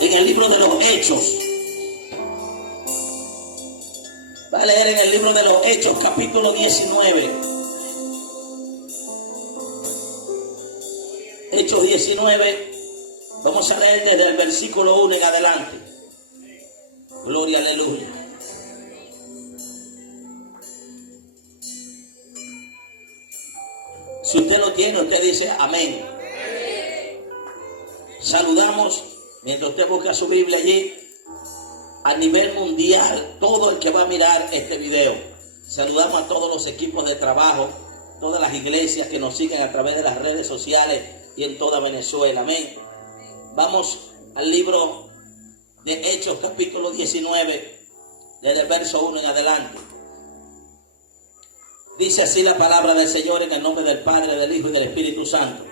en el libro de los Hechos. Va a leer en el libro de los Hechos, capítulo 19. Hechos 19. Vamos a leer desde el versículo 1 en adelante. Gloria, aleluya. Si usted lo tiene, usted dice amén. Saludamos, mientras usted busca su Biblia allí, a nivel mundial, todo el que va a mirar este video. Saludamos a todos los equipos de trabajo, todas las iglesias que nos siguen a través de las redes sociales y en toda Venezuela. Amén. Vamos al libro de Hechos, capítulo 19, desde el verso 1 en adelante. Dice así la palabra del Señor en el nombre del Padre, del Hijo y del Espíritu Santo.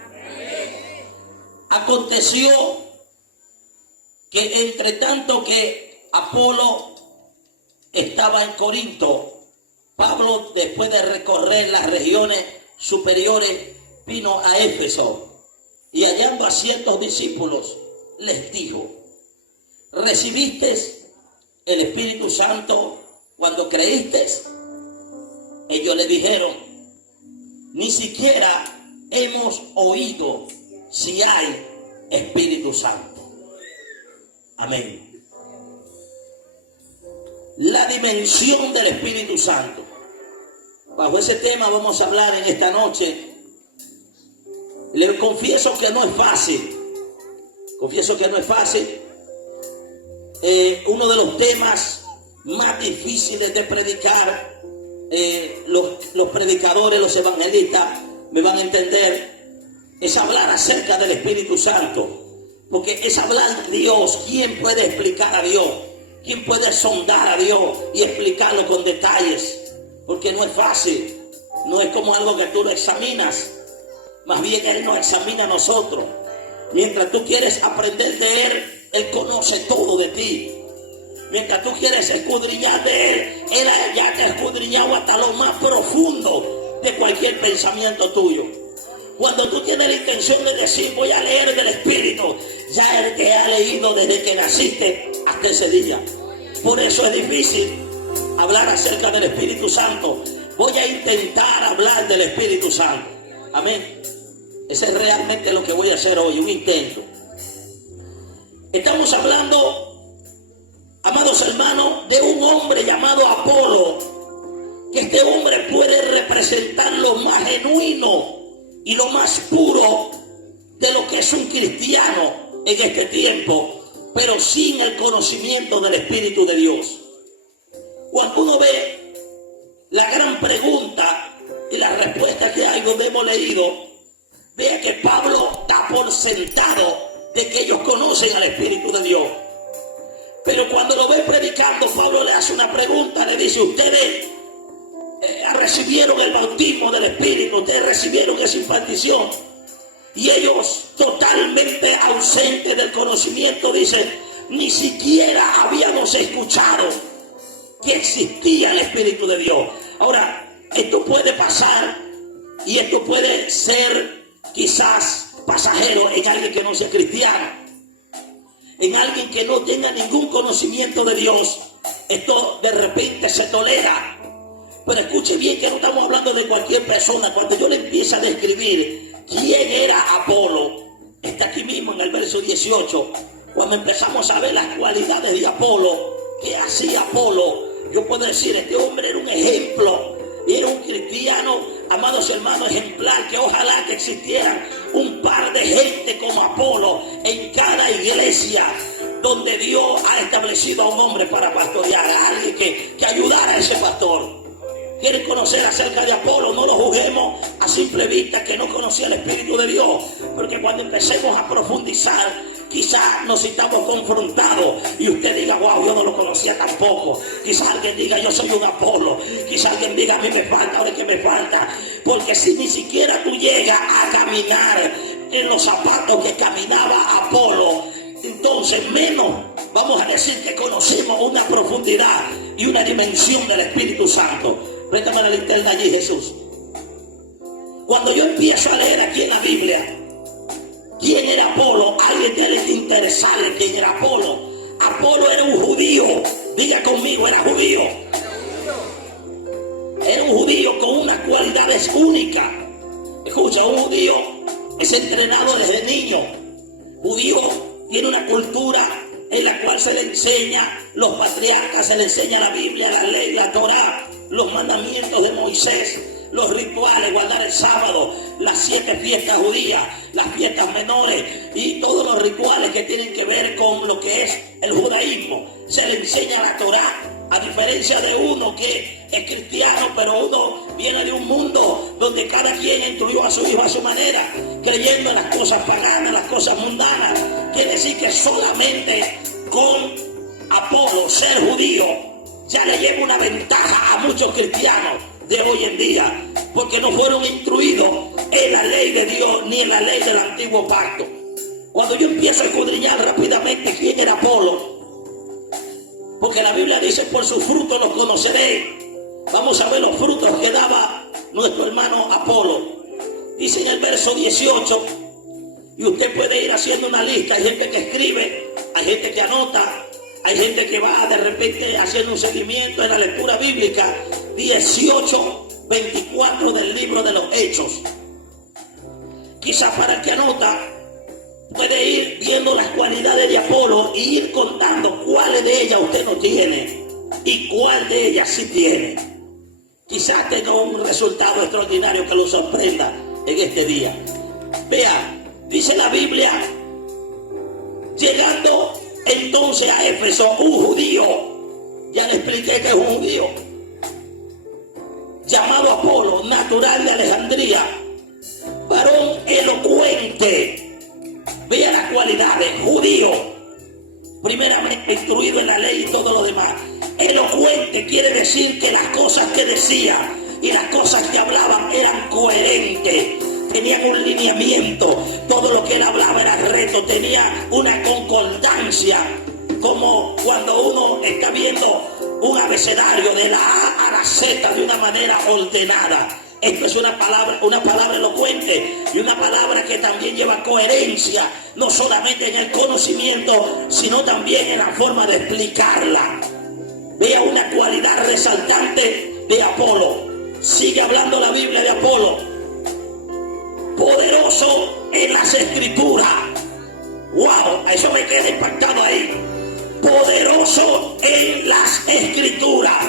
Aconteció que entre tanto que Apolo estaba en Corinto, Pablo, después de recorrer las regiones superiores, vino a Éfeso y hallando a ciertos discípulos, les dijo: ¿recibiste el Espíritu Santo cuando creíste? Ellos le dijeron: ni siquiera hemos oído si hay Espíritu Santo. Amén. La dimensión del Espíritu Santo. Bajo ese tema vamos a hablar en esta noche. Les confieso que no es fácil. Confieso que no es fácil. Uno de los temas más difíciles de predicar, los predicadores, los evangelistas me van a entender, es hablar acerca del Espíritu Santo. Porque es hablar de Dios. ¿Quién puede explicar a Dios? ¿Quién puede sondar a Dios y explicarlo con detalles? Porque no es fácil. No es como algo que tú lo examinas. Más bien Él nos examina a nosotros. Mientras tú quieres aprender de Él, Él conoce todo de ti. Mientras tú quieres escudriñar de Él ya te ha escudriñado hasta lo más profundo de cualquier pensamiento tuyo. Cuando tú tienes la intención de decir voy a leer del Espíritu, ya Él te ha leído desde que naciste hasta ese día. Por eso es difícil hablar acerca del Espíritu Santo. Voy a intentar hablar del Espíritu Santo. Amén. Ese es realmente lo que voy a hacer hoy, un intento. Estamos hablando, amados hermanos, de un hombre llamado Apolo. Que este hombre puede representar lo más genuino y lo más puro de lo que es un cristiano en este tiempo, pero sin el conocimiento del Espíritu de Dios. Cuando uno ve la gran pregunta y la respuesta que hay donde hemos leído, vea que Pablo da por sentado de que ellos conocen al Espíritu de Dios. Pero cuando lo ve predicando, Pablo le hace una pregunta, le dice: ustedes recibieron el bautismo del Espíritu, ustedes recibieron esa impartición. Y ellos, totalmente ausentes del conocimiento, dicen: ni siquiera habíamos escuchado que existía el Espíritu de Dios. Ahora, esto puede pasar y esto puede ser quizás pasajero en alguien que no sea cristiano, en alguien que no tenga ningún conocimiento de Dios. Esto de repente se tolera. Pero escuche bien que no estamos hablando de cualquier persona. Cuando yo le empiezo a describir quién era Apolo, está aquí mismo en el verso 18. Cuando empezamos a ver las cualidades de Apolo, ¿qué hacía Apolo? Yo puedo decir, este hombre era un ejemplo, era un cristiano, amados hermanos, ejemplar, que ojalá que existieran un par de gente como Apolo en cada iglesia donde Dios ha establecido a un hombre para pastorear, a alguien que ayudara a ese pastor. ¿Quieren conocer acerca de Apolo? No lo juzguemos a simple vista que no conocía el Espíritu de Dios, porque cuando empecemos a profundizar, quizás nos estamos confrontados y usted diga: wow, yo no lo conocía tampoco. Quizás alguien diga: yo soy un Apolo. Quizás alguien diga: a mí me falta, ahora que me falta. Porque si ni siquiera tú llegas a caminar en los zapatos que caminaba Apolo, entonces menos vamos a decir que conocemos una profundidad y una dimensión del Espíritu Santo. Préstame la linterna allí, Jesús. Cuando yo empiezo a leer aquí en la Biblia ¿Quién era Apolo? Alguien tiene que interesarle quién era Apolo. Apolo era un judío. Diga conmigo, era judío. Era un judío con unas cualidades únicas. Escucha, un judío es entrenado desde niño. Judío tiene una cultura en la cual se le enseña los patriarcas, se le enseña la Biblia, la ley, la Torá, los mandamientos de Moisés, los rituales, guardar el sábado, las 7 fiestas judías, las fiestas menores y todos los rituales que tienen que ver con lo que es el judaísmo. Se le enseña la Torá, a diferencia de uno que es cristiano, pero uno viene de un mundo donde cada quien instruyó a su hijo a su manera, creyendo en las cosas paganas, las cosas mundanas. Quiere decir que solamente con Apolo, ser judío, ya le lleva una ventaja a muchos cristianos de hoy en día, porque no fueron instruidos en la ley de Dios ni en la ley del antiguo pacto. Cuando yo empiezo a escudriñar rápidamente quién era Apolo, porque la Biblia dice: por sus frutos los conoceréis. Vamos a ver los frutos que daba nuestro hermano Apolo. Dice en el verso 18, y usted puede ir haciendo una lista. Hay gente que escribe, hay gente que anota, hay gente que va de repente haciendo un seguimiento en la lectura bíblica. 18:24 del libro de los Hechos. Quizás para el que anota puede ir viendo las cualidades de Apolo y ir contando cuáles de ellas usted no tiene y cuál de ellas sí tiene. Quizás tenga un resultado extraordinario que lo sorprenda en este día. Vea, dice la Biblia: llegando entonces a Éfeso, un judío, ya le expliqué que es un judío, llamado Apolo, natural de Alejandría, varón elocuente. Vea las cualidades: judío, primeramente instruido en la ley y todo lo demás. Elocuente quiere decir que las cosas que decía y las cosas que hablaban eran coherentes, tenían un lineamiento, todo lo que él hablaba era recto, tenía una concordancia, como cuando uno está viendo un abecedario de la A a la Z de una manera ordenada. Esto es una palabra elocuente y una palabra que también lleva coherencia, no solamente en el conocimiento, sino también en la forma de explicarla. Vea una cualidad resaltante de Apolo. Sigue hablando la Biblia de Apolo. Poderoso en las Escrituras. ¡Wow! Eso me queda impactado ahí. Poderoso en las Escrituras.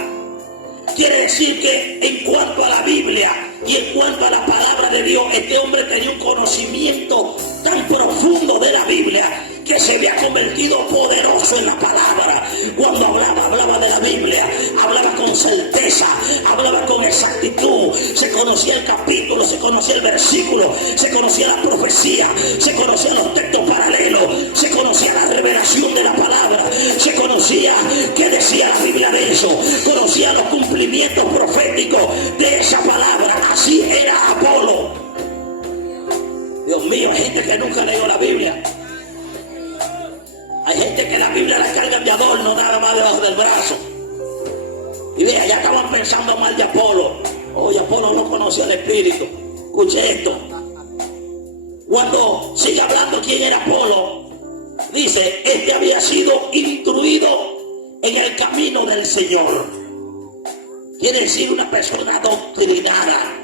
Quiere decir que en cuanto a la Biblia y en cuanto a la palabra de Dios, este hombre tenía un conocimiento tan profundo de la Biblia que se había convertido poderoso en la palabra. Cuando hablaba de la Biblia, hablaba con certeza, hablaba con exactitud, se conocía el capítulo, se conocía el versículo, se conocía la profecía, se conocían los textos paralelos, se conocía la revelación de la palabra, se conocía qué decía la Biblia de eso, conocía los cumplimientos proféticos de esa palabra. Así era Apolo. Dios mío, hay gente que nunca leyó la Biblia. Hay gente que la Biblia la cargan de adorno nada más debajo del brazo. Y vea, ya estaban pensando mal de Apolo. Oye, Apolo no conocía el Espíritu. Escuche esto. Cuando sigue hablando quién era Apolo, dice: este había sido instruido en el camino del Señor. Quiere decir una persona doctrinada.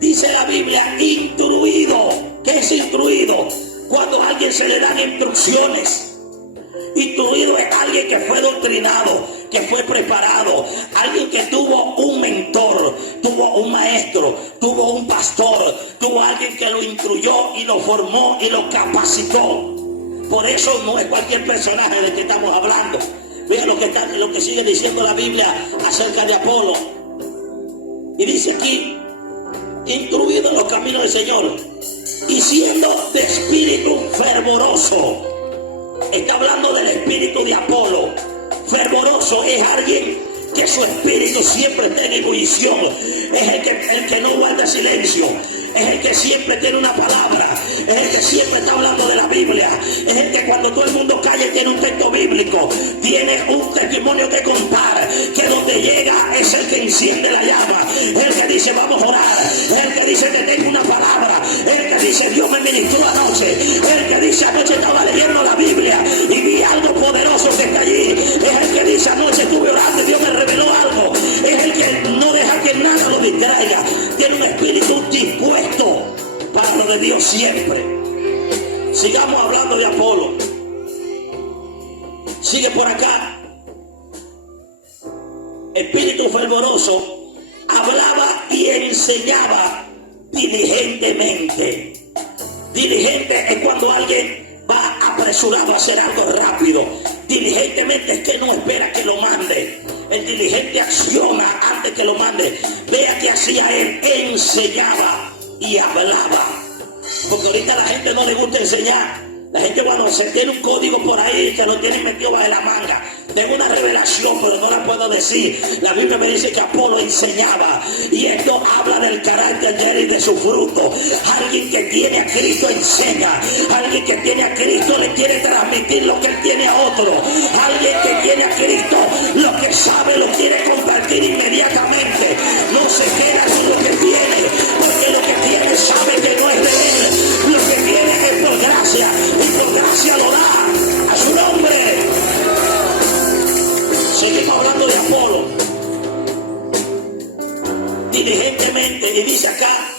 Dice la Biblia: instruido. ¿Qué es instruido? Cuando a alguien se le dan instrucciones. Instruido es alguien que fue doctrinado, que fue preparado, alguien que tuvo un mentor, tuvo un maestro, tuvo un pastor, tuvo alguien que lo instruyó y lo formó y lo capacitó. Por eso no es cualquier personaje del que estamos hablando. Vean lo que sigue diciendo la Biblia acerca de Apolo. Y dice aquí: instruido en los caminos del Señor y siendo de espíritu fervoroso. Está hablando del espíritu de Apolo. Fervoroso es alguien que su espíritu siempre está en ebullición. Es el que no guarda silencio. es el que siempre tiene una palabra, es el que siempre está hablando de la Biblia, es el que cuando todo el mundo calle tiene un texto bíblico, tiene un testimonio que contar, que donde llega es el que enciende la llama, es el que dice vamos a orar, es el que dice que tengo una palabra, es el que dice Dios me ministró anoche, es el que dice anoche estaba leyendo la Biblia y vi algo poderoso que está allí, es el que dice anoche estuve orando y Dios me reveló algo, es el que no deja que nada lo distraiga, tiene un espíritu dispuesto para lo de Dios siempre. Sigamos hablando de Apolo. Sigue por acá. Espíritu fervoroso, hablaba y enseñaba diligentemente. Diligente es cuando alguien va apresurado a hacer algo rápido. Diligentemente es que no espera que lo mande. El diligente acciona antes que lo mande. Vea que hacía él, enseñaba y hablaba. Porque ahorita a la gente no le gusta enseñar. La gente cuando se tiene un código por ahí que lo tienen metido bajo la manga. Tengo una revelación pero no la puedo decir. La Biblia me dice que Apolo enseñaba. Y esto habla del carácter de él y de su fruto. Alguien que tiene a Cristo enseña. Alguien que tiene a Cristo le quiere transmitir lo que él tiene a otro. Alguien que tiene a Cristo lo que sabe lo quiere compartir inmediatamente. No se queda con lo que tiene. Porque lo que tiene sabe que no es de él. Lo que tiene es por gracia. Y por gracia lo da a su nombre. Seguimos hablando de Apolo. Diligentemente, y dice acá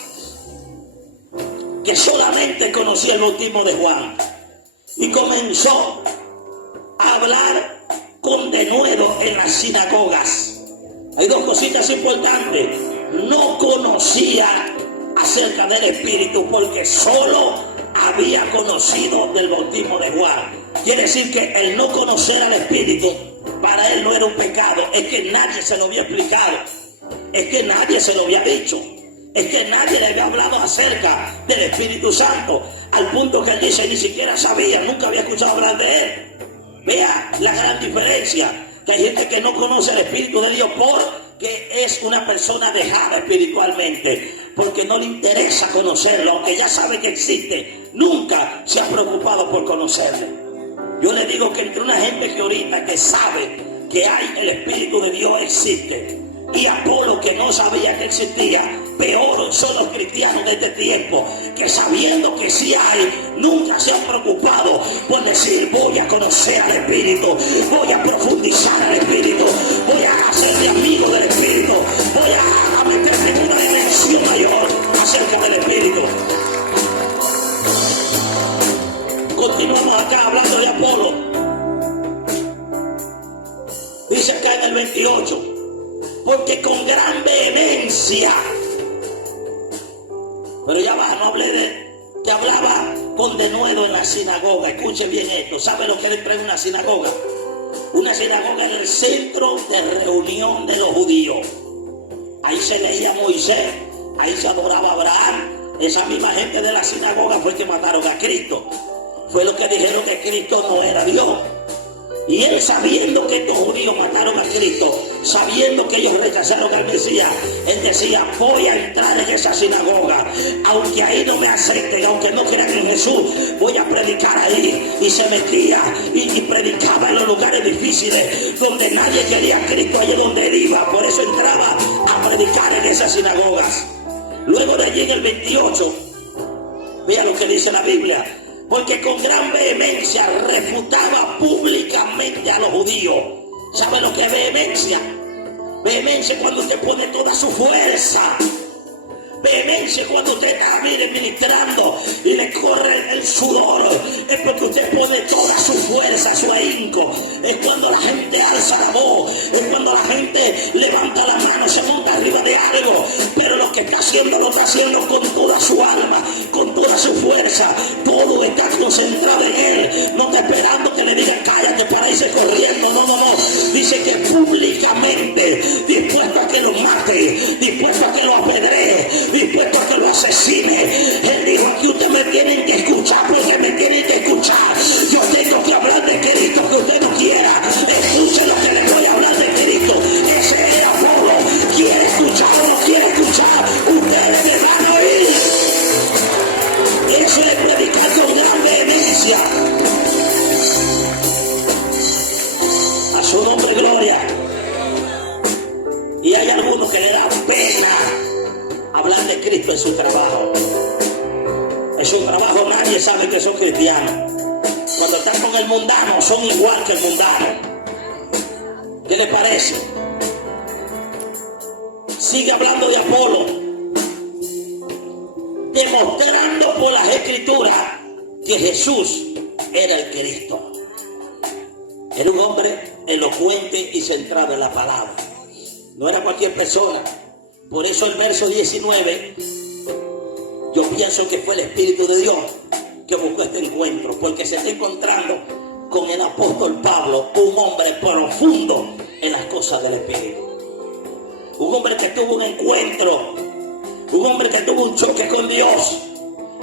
que solamente conocía el bautismo de Juan. Y comenzó a hablar con denuedo en las sinagogas. Hay dos cositas importantes. No conocía acerca del Espíritu porque solo había conocido del bautismo de Juan. Quiere decir que el no conocer al Espíritu para él no era un pecado. Es que nadie se lo había explicado. Es que nadie se lo había dicho. Es que nadie le había hablado acerca del Espíritu Santo. Al punto que él dice, ni siquiera sabía, nunca había escuchado hablar de él. Vea la gran diferencia. Que hay gente que no conoce el Espíritu de Dios porque es una persona dejada espiritualmente. Porque no le interesa conocerlo, aunque ya sabe que existe. Nunca se ha preocupado por conocerlo. Yo le digo que entre una gente que ahorita que sabe que hay el Espíritu de Dios existe, y Apolo que no sabía que existía, peor son los cristianos de este tiempo, que sabiendo que sí hay, nunca se han preocupado por decir voy a conocer al Espíritu, voy a profundizar al Espíritu, voy a hacerme amigo del Espíritu, voy a meterme en una dimensión mayor acerca del Espíritu. Continuamos acá hablando de Apolo. Dice acá en el 28, porque con gran vehemencia, pero ya va, no hablé de que hablaba con denuedo en la sinagoga. Escuche bien esto. ¿Sabe lo que él trae una sinagoga? Una sinagoga es el centro de reunión de los judíos. Ahí se leía Moisés, ahí se adoraba a Abraham. Esa misma gente de la sinagoga fue que mataron a Cristo. Fue lo que dijeron que Cristo no era Dios. Y él, sabiendo que estos judíos mataron a Cristo, sabiendo que ellos rechazaron al Mesías, él decía, voy a entrar en esa sinagoga, aunque ahí no me acepten, aunque no crean en Jesús, voy a predicar ahí. Y se metía y predicaba en los lugares difíciles, donde nadie quería a Cristo, allí donde él iba. Por eso entraba a predicar en esas sinagogas. Luego de allí en el 28, vea lo que dice la Biblia. Porque con gran vehemencia refutaba públicamente a los judíos. ¿Sabe lo que es vehemencia? Vehemencia es cuando usted pone toda su fuerza. Vehemencia es cuando usted está, mire, ministrando y le corre el sudor. Es porque usted pone toda su fuerza, su ahínco. Es cuando la gente alza la voz. Es cuando la gente levanta la mano, se monta arriba de algo. Pero lo que está haciendo, lo está haciendo con toda su alma, con toda su fuerza. Todo está concentrado en él. No está esperando que le digan cállate para irse corriendo. No, no, no. Dice que públicamente, dispuesto a que lo mate, dispuesto a que lo apedree, dispuesto a que lo asesine. Él dijo, aquí ustedes me tienen que escuchar, porque me tienen que escuchar. Yo tengo que hablar cristianos son igual que el mundano. ¿Qué le parece? Sigue hablando de Apolo, demostrando por las escrituras que Jesús era el Cristo. Era un hombre elocuente y centrado en la palabra. No era cualquier persona. Por eso el verso 19, yo pienso que fue el Espíritu de Dios que buscó este encuentro, porque se está encontrando con el apóstol Pablo, un hombre profundo en las cosas del Espíritu. Un hombre que tuvo un encuentro, un hombre que tuvo un choque con Dios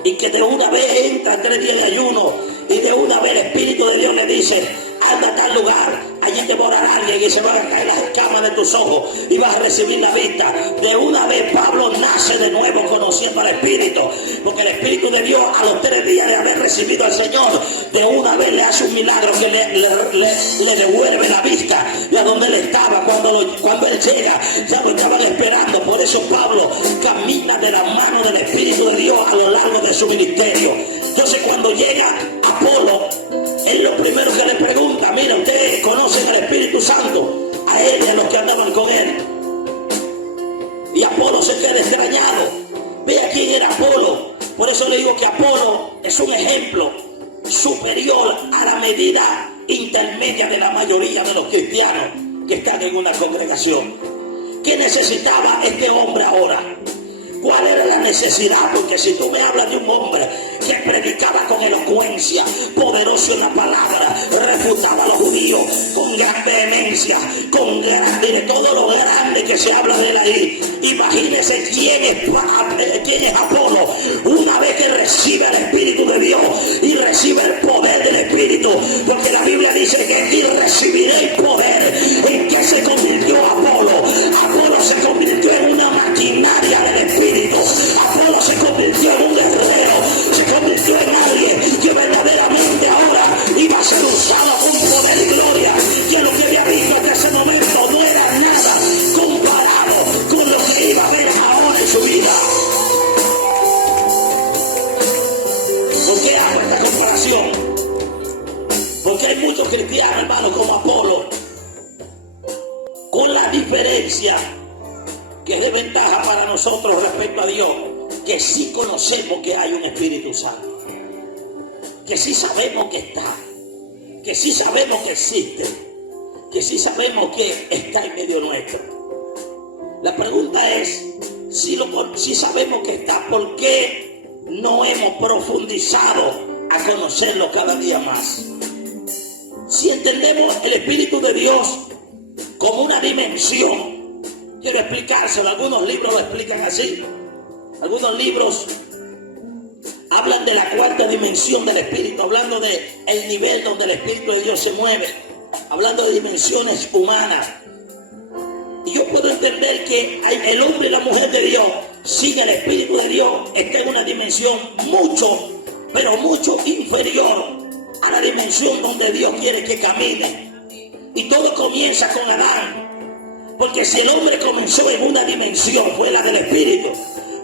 y que de una vez entra en 3 días de ayuno y de una vez el Espíritu de Dios le dice: anda a tal lugar, allí te morará alguien y se van a caer las escamas de tus ojos y vas a recibir la vista. De una vez Pablo nace de nuevo conociendo al Espíritu, porque el Espíritu de Dios, a los 3 días de haber recibido al Señor, de una vez le hace un milagro que le devuelve la vista. Y a donde él estaba cuando él llega, ya lo estaban esperando. Por eso Pablo camina de la mano del Espíritu de Dios a lo largo de su ministerio. Entonces cuando llega Apolo, él lo primero que le pregunta: mira, ustedes conocen al Espíritu Santo, a él y a los que andaban con él. Y Apolo se queda extrañado. Vea quién era Apolo. Por eso le digo que Apolo es un ejemplo superior a la medida intermedia de la mayoría de los cristianos que están en una congregación. ¿Qué necesitaba este hombre ahora? ¿Cuál era la necesidad? Porque si tú me hablas de un hombre que predicaba con elocuencia, poderoso en la palabra, refutaba a los judíos con gran vehemencia, de todo lo grande que se habla de él ahí. Imagínese quién es Apolo. Una vez que recibe el Espíritu de Dios y recibe el poder del Espíritu, porque la Biblia dice que y recibiré el poder. ¿En qué se convirtió Apolo? Apolo se convirtió en una maquinaria del Espíritu. Apolo se convirtió en un guerrero, se convirtió en alguien que verdaderamente ahora iba a ser usado con poder y gloria, que lo que había visto en ese momento no era nada comparado con lo que iba a ver ahora en su vida. ¿Por qué hago esta comparación? Porque hay muchos cristianos, hermanos, como Apolo, con la diferencia que es de ventaja para nosotros respecto a Dios, que sí conocemos que hay un Espíritu Santo, que sí sabemos que está, que sí sabemos que existe, que sí sabemos que está en medio nuestro. La pregunta es, si sabemos que está, ¿por qué no hemos profundizado a conocerlo cada día más? Si entendemos el Espíritu de Dios como una dimensión, quiero explicárselo. Algunos libros lo explican así. Algunos libros hablan de la 4ª dimensión del Espíritu, hablando de el nivel donde el Espíritu de Dios se mueve, hablando de dimensiones humanas. Y yo puedo entender que el hombre y la mujer de Dios, sin el Espíritu de Dios, está en una dimensión mucho, pero mucho inferior a la dimensión donde Dios quiere que camine. Y todo comienza con Adán. Porque si el hombre comenzó en una dimensión, fue la del Espíritu,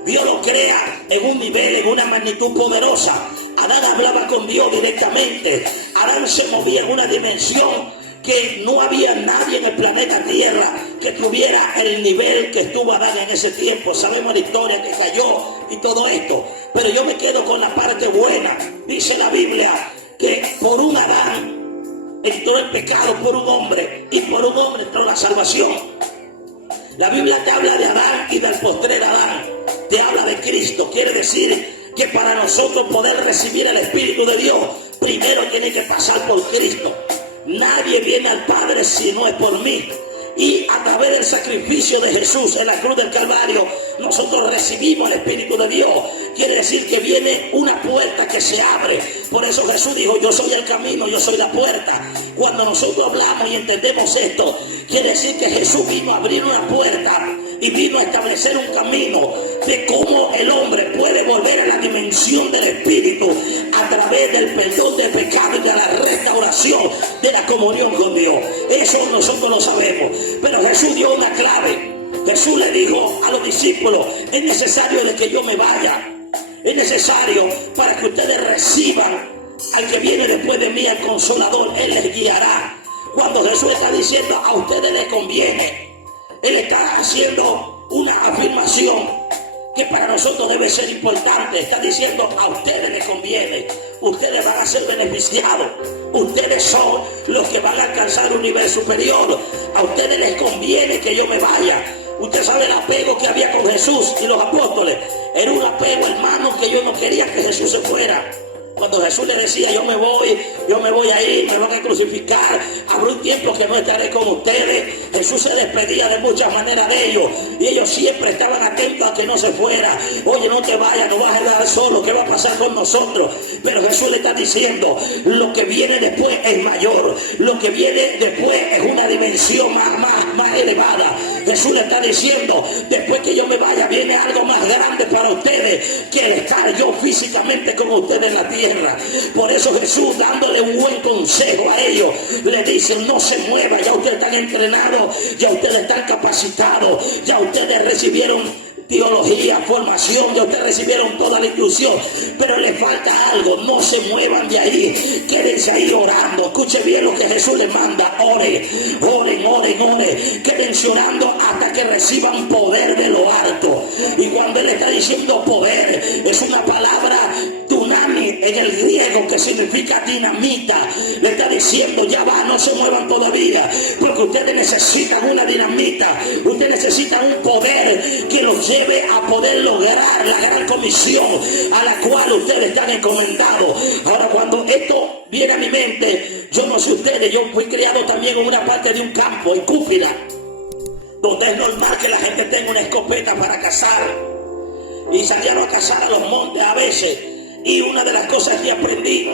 Dios lo crea en un nivel, en una magnitud poderosa. Adán hablaba con Dios directamente. Adán se movía en una dimensión que no había nadie en el planeta Tierra que tuviera el nivel que estuvo Adán en ese tiempo. Sabemos la historia que cayó y todo esto. Pero yo me quedo con la parte buena. Dice la Biblia que por un Adán entró el pecado, por un hombre, y por un hombre entró la salvación. La Biblia te habla de Adán y del postrer Adán. Te habla de Cristo. Quiere decir que para nosotros poder recibir el Espíritu de Dios, primero tiene que pasar por Cristo. Nadie viene al Padre si no es por mí. Y a través del sacrificio de Jesús en la cruz del Calvario, nosotros recibimos el Espíritu de Dios. Quiere decir que viene una puerta que se abre. Por eso Jesús dijo: yo soy el camino, yo soy la puerta. Cuando nosotros hablamos y entendemos esto, quiere decir que Jesús vino a abrir una puerta y vino a establecer un camino de cómo el hombre puede volver a la dimensión del Espíritu a través del perdón del pecado y de la restauración de la comunión con Dios. Eso nosotros lo sabemos. Pero Jesús dio una clave. Jesús le dijo a los discípulos: es necesario de que yo me vaya. Es necesario para que ustedes reciban al que viene después de mí, al Consolador, Él les guiará. Cuando Jesús está diciendo a ustedes les conviene, Él está haciendo una afirmación que para nosotros debe ser importante. Está diciendo a ustedes les conviene, ustedes van a ser beneficiados, ustedes son los que van a alcanzar un nivel superior, a ustedes les conviene que yo me vaya. Usted sabe el apego que había con Jesús y los apóstoles. Era un apego, hermano, que yo no quería que Jesús se fuera. Cuando Jesús le decía, yo me voy a ir, me van a crucificar, habrá un tiempo que no estaré con ustedes. Jesús se despedía de muchas maneras de ellos y ellos siempre estaban atentos a que no se fuera. Oye, no te vayas, no vas a quedar solo, ¿qué va a pasar con nosotros? Pero Jesús le está diciendo, lo que viene después es mayor, lo que viene después es una dimensión más elevada. Jesús le está diciendo, después que yo me vaya, viene algo más grande para ustedes que el estar yo físicamente con ustedes en la tierra. Por eso Jesús, dándole un buen consejo a ellos, le dice, no se mueva, ya ustedes están entrenados, ya ustedes están capacitados, ya ustedes recibieron teología, formación, ya ustedes recibieron toda la instrucción, pero les falta algo. No se muevan de ahí, quédense ahí orando. Escuche bien lo que Jesús les manda: oren, quédense orando hasta que reciban poder de lo alto. Y cuando Él está diciendo poder, es una palabra dunami en el griego que significa dinamita. Le está diciendo, ya va, no se muevan todavía, porque ustedes necesitan una dinamita, ustedes necesitan un poder que los lleve a poder lograr la gran comisión a la cual ustedes están encomendados. Ahora, cuando esto viene a mi mente, yo no sé ustedes, yo fui criado también en una parte de un campo, en Cúpila, donde es normal que la gente tenga una escopeta para cazar, y salíamos a cazar a los montes a veces. Y una de las cosas que aprendí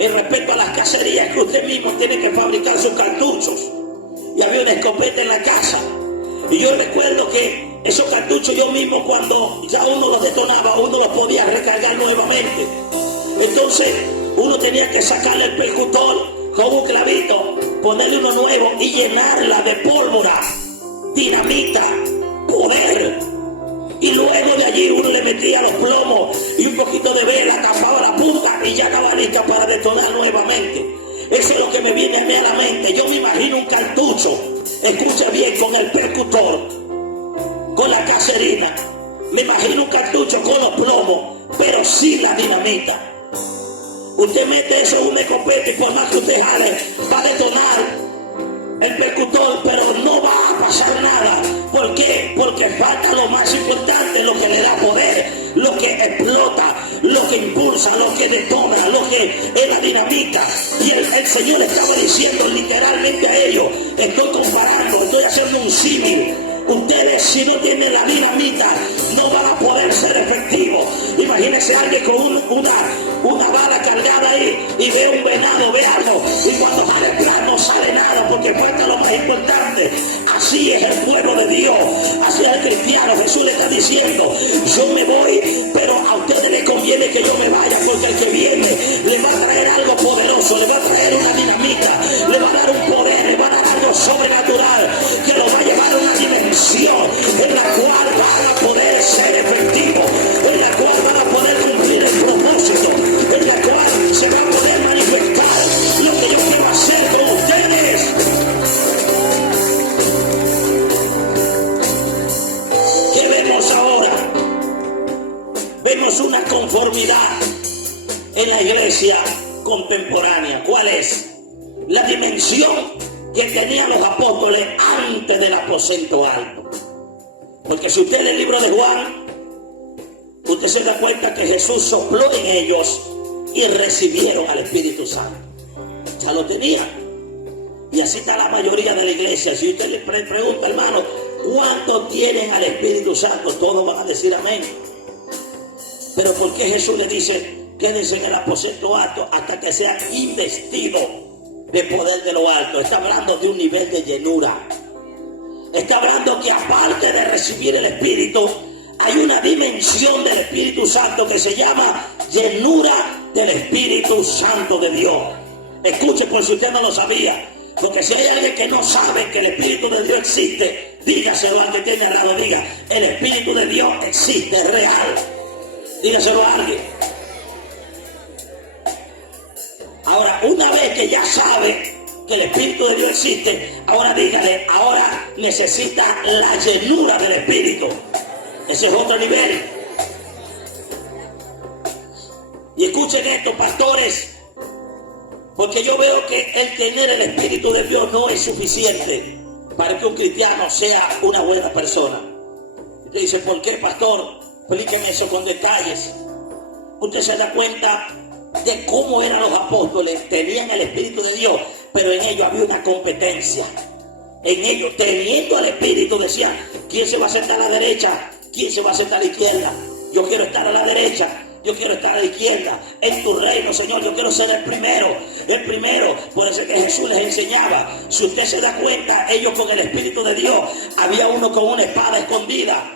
en respecto a las cacerías es que usted mismo tiene que fabricar sus cartuchos. Y había una escopeta en la casa, y yo recuerdo que esos cartuchos yo mismo, cuando ya uno los detonaba, uno los podía recargar nuevamente. Entonces uno tenía que sacarle el percutor con un clavito, ponerle uno nuevo y llenarla de pólvora, dinamita, poder. Y luego de allí uno le metía los plomos y un poquito de vela, tapaba la punta y ya estaba lista para detonar nuevamente. Eso es lo que me viene a mí a la mente. Yo me imagino un cartucho, escuche bien, con el percutor, con la caserina. Me imagino un cartucho con los plomos, pero sin la dinamita. Usted mete eso en una escopeta y por más que usted jale, va a detonar el percutor, pero no va a pasar nada. ¿Por qué? Porque falta lo más importante, lo que le da poder, lo que explota, lo que impulsa, lo que detona, lo que es la dinamita. Y el Señor estaba diciendo literalmente a ellos, estoy comparando, estoy haciendo un símil. Ustedes, si no tienen la dinamita, no van a poder ser efectivos. Imagínense a alguien con una bala cargada ahí y ve un venado, ve algo, y cuando sale el plan no sale nada porque falta lo más importante. Así es el pueblo de Dios, así es el cristiano. Jesús le está diciendo, yo me voy, pero a ustedes les conviene que yo me vaya, porque el que viene le va a traer algo poderoso, le va a traer una dinamita, le va a dar un poder, le va a dar algo sobrenatural que lo va a llevar a una dimensión en la cual van a poder ser efectivos, en la cual van a poder cumplir el propósito, en la cual se va a poder manifestar lo que yo quiero hacer con ustedes. ¿Qué vemos ahora? Vemos una conformidad en la iglesia contemporánea. ¿Cuál es? La dimensión que tenían los apóstoles antes del aposento alto. Porque si usted lee el libro de Juan, usted se da cuenta que Jesús sopló en ellos y recibieron al Espíritu Santo. Ya lo tenían. Y así está la mayoría de la iglesia. Si usted le pregunta, hermano, ¿cuántos tienen al Espíritu Santo? Todos van a decir amén. Pero ¿por qué Jesús le dice, quédense en el aposento alto hasta que sean investidos de poder de lo alto? Está hablando de un nivel de llenura. Está hablando que aparte de recibir el Espíritu, hay una dimensión del Espíritu Santo que se llama llenura del Espíritu Santo de Dios. Escuche por si usted no lo sabía, porque si hay alguien que no sabe que el Espíritu de Dios existe, dígaselo al que tiene al lado, diga, el Espíritu de Dios existe, es real. Dígaselo a alguien. Ahora, una vez que ya sabe que el Espíritu de Dios existe, ahora dígale, ahora necesita la llenura del Espíritu. Ese es otro nivel. Y escuchen esto, pastores, porque yo veo que el tener el Espíritu de Dios no es suficiente para que un cristiano sea una buena persona. Usted dice, ¿por qué, pastor? Explíqueme eso con detalles. Usted se da cuenta de cómo eran los apóstoles. Tenían el Espíritu de Dios, pero en ellos había una competencia. En ellos, teniendo el Espíritu, decían, ¿quién se va a sentar a la derecha? ¿Quién se va a sentar a la izquierda? Yo quiero estar a la derecha. Yo quiero estar a la izquierda. En tu reino, Señor, yo quiero ser el primero. El primero. Por eso es que Jesús les enseñaba. Si usted se da cuenta, ellos con el Espíritu de Dios, había uno con una espada escondida.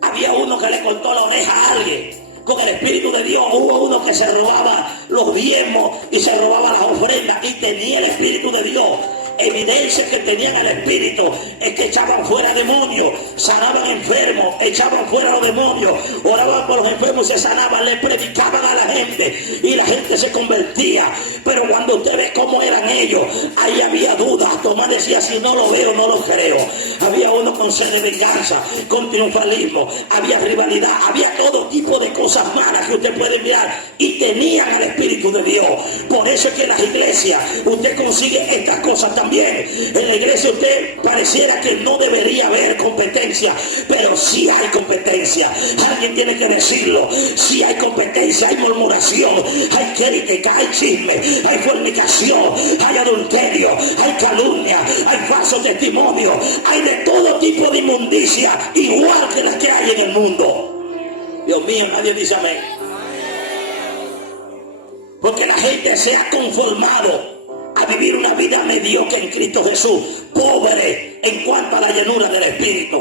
Había uno que le cortó la oreja a alguien. Con el Espíritu de Dios hubo uno que se robaba los diezmos y se robaba las ofrendas y tenía el Espíritu de Dios. Evidencia que tenían el Espíritu es que echaban fuera demonios, sanaban enfermos, echaban fuera los demonios, oraban por los enfermos y se sanaban, le predicaban a la gente y la gente se convertía. Pero cuando usted ve cómo eran ellos, ahí había dudas. Tomás decía, si no lo veo, no lo creo. Había uno con sed de venganza, con triunfalismo, había rivalidad, había todo tipo de cosas malas que usted puede mirar y tenían el Espíritu de Dios. Por eso es que en las iglesias usted consigue estas cosas también. En la iglesia usted pareciera que no debería haber competencia, pero sí hay competencia. Alguien tiene que decirlo. Sí hay competencia, hay murmuración, hay crítica, hay chisme, hay fornicación, hay adulterio, hay calumnia, hay falso testimonio, hay de todo tipo de inmundicia, igual que las que hay en el mundo. Dios mío, nadie dice amén. Porque la gente se ha conformado a vivir una vida mediocre en Cristo Jesús, pobre en cuanto a la llenura del Espíritu.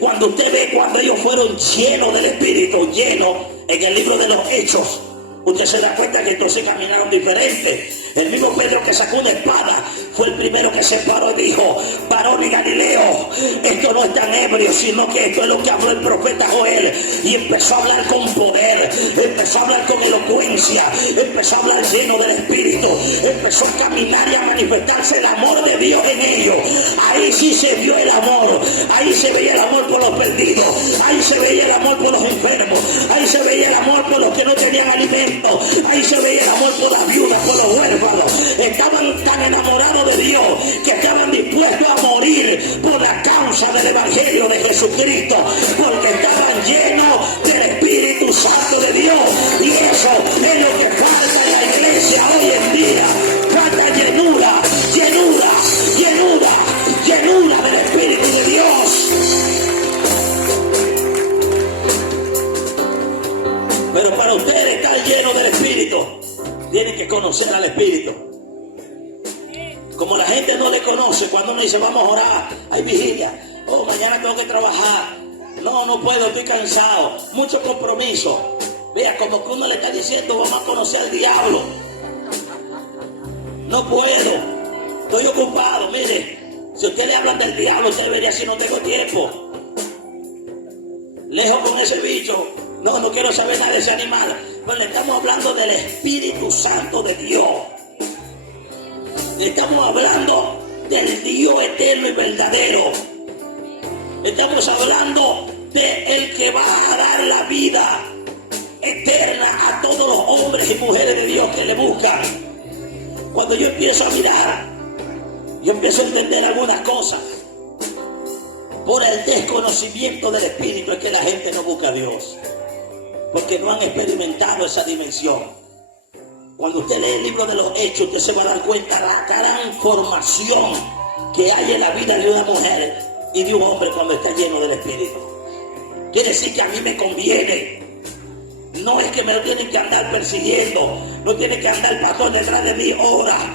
Cuando usted ve cuando ellos fueron llenos del Espíritu, llenos en el libro de los Hechos, usted se da cuenta que entonces caminaron diferente. El mismo Pedro que sacó una espada fue el primero que se paró y dijo, varón Galileo, esto no es tan ebrio, sino que esto es lo que habló el profeta Joel. Y empezó a hablar con poder, empezó a hablar con elocuencia, empezó a hablar lleno del Espíritu, empezó a caminar y a manifestarse el amor de Dios en ellos. Ahí sí se vio el amor, ahí se veía el amor por los perdidos, ahí se veía el amor por los enfermos, ahí se veía el amor por los que no tenían alimento, ahí se veía el amor por las viudas, por los huérfanos. Estaban tan enamorados de Dios que estaban dispuestos a morir por la causa del Evangelio de Jesucristo, porque estaban llenos del Espíritu Santo de Dios. Y eso es lo que falta en la iglesia hoy en día. Falta llenura, llenura, llenura, llenura del Espíritu de Dios. Pero para ustedes estar llenos del Espíritu, tienen que conocer al Espíritu. Como la gente no le conoce, cuando uno dice vamos a orar, hay vigilia, oh mañana tengo que trabajar, no puedo, estoy cansado, mucho compromiso. Vea, como que uno le está diciendo vamos a conocer al diablo. No puedo, estoy ocupado. Mire, si usted le hablan del diablo, usted debería decir no tengo tiempo, lejos con ese bicho, no quiero saber nada de ese animal. Pero le estamos hablando del Espíritu Santo de Dios. Estamos hablando del Dios eterno y verdadero. Estamos hablando de el que va a dar la vida eterna a todos los hombres y mujeres de Dios que le buscan. Cuando yo empiezo a mirar, yo empiezo a entender algunas cosas. Por el desconocimiento del Espíritu es que la gente no busca a Dios, porque no han experimentado esa dimensión. Cuando usted lee el libro de los Hechos, usted se va a dar cuenta de la gran formación que hay en la vida de una mujer y de un hombre cuando está lleno del Espíritu. Quiere decir que a mí me conviene. No es que me lo tienen que andar persiguiendo, no tiene que andar el pastor detrás de mí, ora.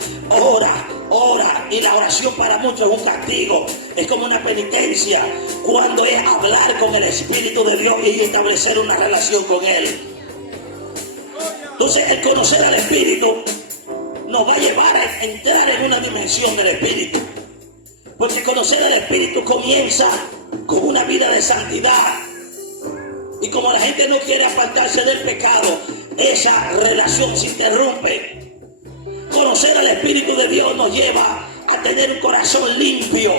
Y la oración para muchos es un castigo, es como una penitencia, cuando es hablar con el Espíritu de Dios y establecer una relación con Él. Entonces el conocer al Espíritu nos va a llevar a entrar en una dimensión del Espíritu, porque conocer al Espíritu comienza con una vida de santidad. Y como la gente no quiere apartarse del pecado, esa relación se interrumpe. Conocer al Espíritu de Dios nos lleva a tener un corazón limpio.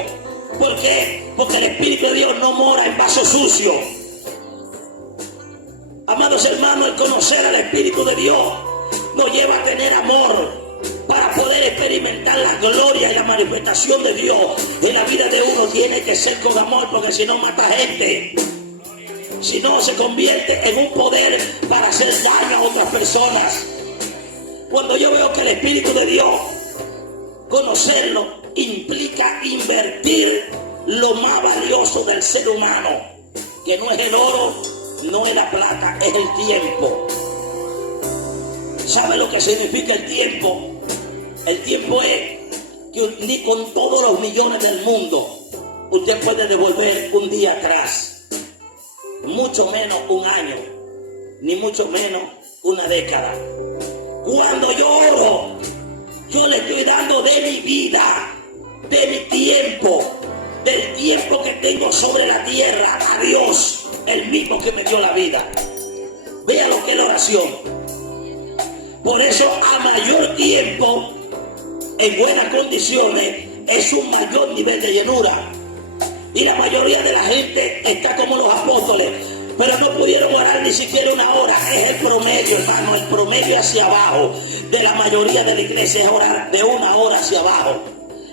¿Por qué? Porque el Espíritu de Dios no mora en vaso sucio. Amados hermanos, el conocer al Espíritu de Dios nos lleva a tener amor para poder experimentar la gloria y la manifestación de Dios en la vida de uno. Tiene que ser con amor, porque si no mata gente, si no se convierte en un poder para hacer daño a otras personas. Cuando yo veo que el Espíritu de Dios, conocerlo implica invertir lo más valioso del ser humano, que no es el oro, no es la plata, es el tiempo. ¿Sabe lo que significa el tiempo? El tiempo es que ni con todos los millones del mundo usted puede devolver un día atrás, mucho menos un año, ni mucho menos una década. Cuando yo oro, yo le estoy dando de mi vida, de mi tiempo, del tiempo que tengo sobre la tierra, a Dios, el mismo que me dio la vida. Vea lo que es la oración. Por eso, a mayor tiempo, en buenas condiciones, es un mayor nivel de llenura. Y la mayoría de la gente está como los apóstoles, pero no pudieron orar ni siquiera una hora. Es el promedio, hermano, el promedio hacia abajo de la mayoría de la iglesia es orar de una hora hacia abajo.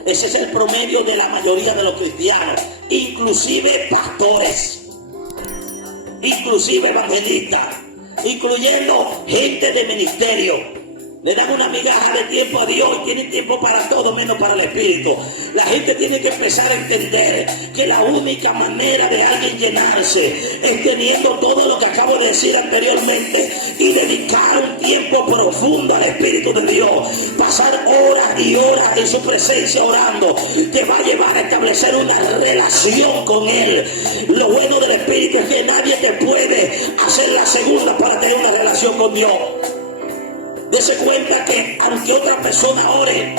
Ese es el promedio de la mayoría de los cristianos, inclusive pastores, inclusive evangelistas, incluyendo gente de ministerio. Le dan una migaja de tiempo a Dios y tienen tiempo para todo menos para el Espíritu. La gente tiene que empezar a entender que la única manera de alguien llenarse es teniendo todo lo que acabo de decir anteriormente y dedicar un tiempo profundo al Espíritu de Dios. Pasar horas y horas en su presencia orando te va a llevar a establecer una relación con Él. Lo bueno del Espíritu es que nadie te puede hacer la segunda para tener una relación con Dios. Dese cuenta que aunque otra persona ore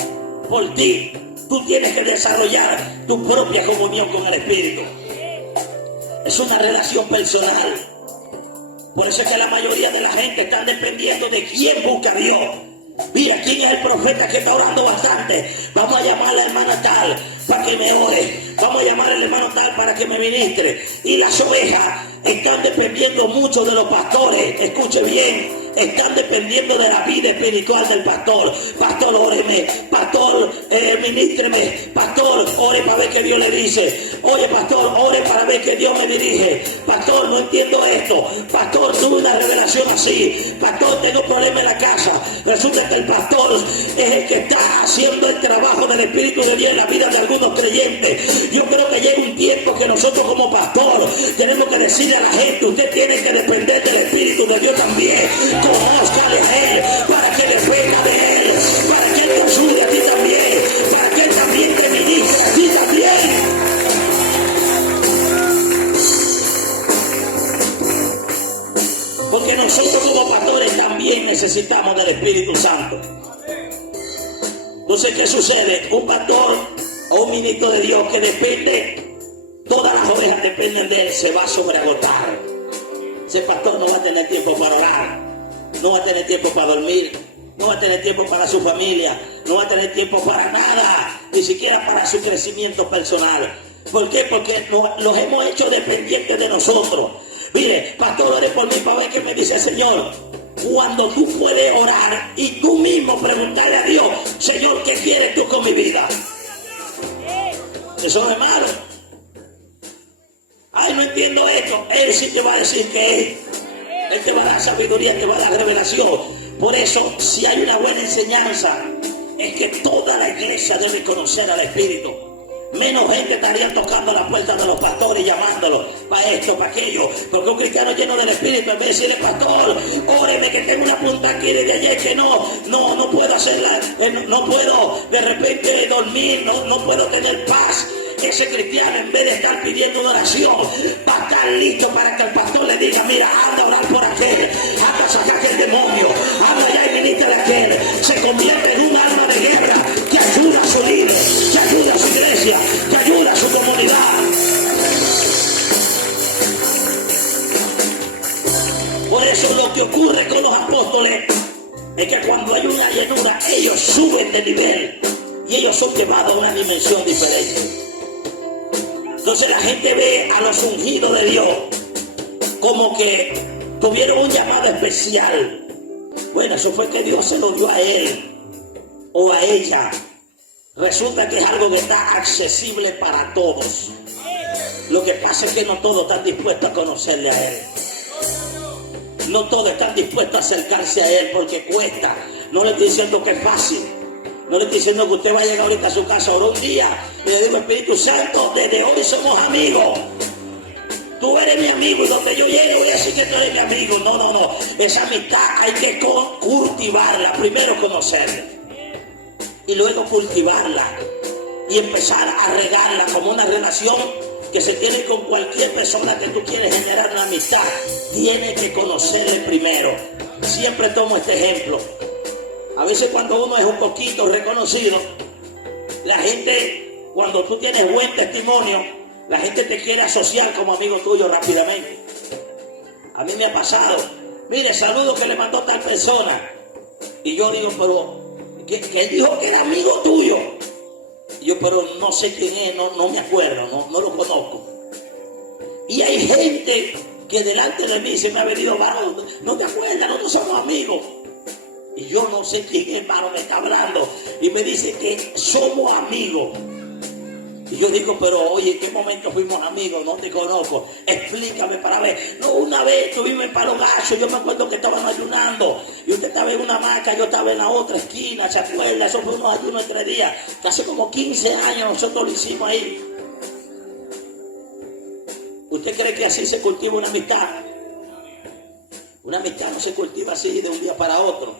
por ti, tú tienes que desarrollar tu propia comunión con el Espíritu. Es una relación personal. Por eso es que la mayoría de la gente está dependiendo de quién busca a Dios. Mira, ¿quién es el profeta que está orando bastante? Vamos a llamar a la hermana tal para que me ore. Vamos a llamar al hermano tal para que me ministre. Y las ovejas están dependiendo mucho de los pastores. Escuche bien. Están dependiendo de la vida espiritual del pastor. Pastor, óreme. Pastor, ministreme. Pastor, ore para ver qué Dios le dice. Oye, pastor, ore para ver que Dios me dirige. Pastor, no entiendo esto. Pastor, tuve una revelación así. Pastor, tengo problemas en la casa. Resulta que el pastor es el que está haciendo el trabajo del Espíritu de Dios en la vida de algunos creyentes. Yo creo que llega un tiempo que nosotros como pastor tenemos que decirle a la gente: usted tiene que depender del Espíritu de Dios también. Conózcale a Él para que dependa de Él, para que Él te ayude a ti también, para que Él también te ministre a ti también. Porque nosotros como pastores también necesitamos del Espíritu Santo. Entonces, ¿qué sucede? Un pastor o un ministro de Dios que depende, todas las ovejas dependen de él, se va a sobreagotar. Ese pastor no va a tener tiempo para orar, no va a tener tiempo para dormir, no va a tener tiempo para su familia, no va a tener tiempo para nada, ni siquiera para su crecimiento personal. ¿Por qué? Porque los hemos hecho dependientes de nosotros. Mire, pastor, ore por mí para ver qué me dice el Señor. Cuando tú puedes orar y tú mismo preguntarle a Dios: Señor, ¿qué quieres tú con mi vida? Eso no es malo. Ay, no entiendo esto. Él sí te va a decir que Él te va a dar sabiduría, te va a dar revelación. Por eso, si hay una buena enseñanza, es que toda la iglesia debe conocer al Espíritu. Menos gente estaría tocando la puerta de los pastores, llamándolos para esto, para aquello. Porque un cristiano lleno del Espíritu, en vez de decirle: pastor, óreme que tengo una punta aquí desde ayer que no puedo hacerla, no puedo de repente dormir, no puedo tener paz. Ese cristiano, en vez de estar pidiendo una oración, va a estar listo para que el pastor le diga: mira, anda a orar por aquel, anda a sacar aquel demonio, anda allá y ministra de aquel. Se convierte en un alma de guerra que ayuda a su líder, que ayuda a su iglesia, que ayuda a su comunidad. Por eso lo que ocurre con los apóstoles es que cuando hay una llenura, ellos suben son llevados a una dimensión diferente. Entonces la gente ve a los ungidos de Dios como que tuvieron un llamado especial. Bueno, eso fue que Dios se lo dio a él o a ella. Resulta que es algo que está accesible para todos. Lo que pasa es que no todos están dispuestos a conocerle a él. No todos están dispuestos a acercarse a él porque cuesta. No le estoy diciendo que es fácil. No le estoy diciendo que usted va a llegar ahorita a su casa ahora un día y le digo, Espíritu Santo, desde hoy somos amigos. Tú eres mi amigo y donde yo llegue voy a decir que tú eres mi amigo. No. Esa amistad hay que cultivarla. Primero conocerla y luego cultivarla y empezar a regarla como una relación que se tiene con cualquier persona que tú quieres generar una amistad. Tienes que conocerle primero. Siempre tomo este ejemplo. A veces cuando uno es un poquito reconocido, la gente, cuando tú tienes buen testimonio, la gente te quiere asociar como amigo tuyo rápidamente. A mí me ha pasado. Mire, saludo que le mandó tal persona. Y yo digo, pero que él dijo que era amigo tuyo. Y yo, pero no sé quién es, no me acuerdo, no lo conozco. Y hay gente que delante de mí se me ha venido, no te acuerdas, nosotros somos amigos. Y yo no sé quién hermano me está hablando. Y me dice que somos amigos. Y yo digo, pero oye, ¿en qué momento fuimos amigos? No te conozco. Explícame para ver. No, una vez estuvimos en Palo Gacho. Yo me acuerdo que estaban ayunando. Y usted estaba en una hamaca, yo estaba en la otra esquina. ¿Se acuerda? Eso fue unos ayunos de 3 días. Que hace como 15 años nosotros lo hicimos ahí. ¿Usted cree que así se cultiva una amistad? Una amistad no se cultiva así de un día para otro.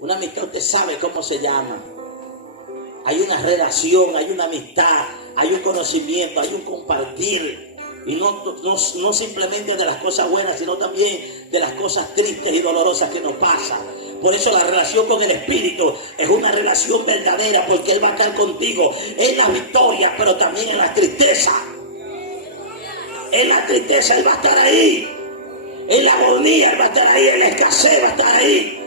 Una amistad usted sabe cómo se llama. Hay una relación, hay una amistad, hay un conocimiento, hay un compartir. Y no simplemente de las cosas buenas, sino también de las cosas tristes y dolorosas que nos pasan. Por eso la relación con el Espíritu es una relación verdadera, porque Él va a estar contigo en las victorias, pero también en las tristezas. En la tristeza Él va a estar ahí. En la agonía Él va a estar ahí. En la escasez va a estar ahí.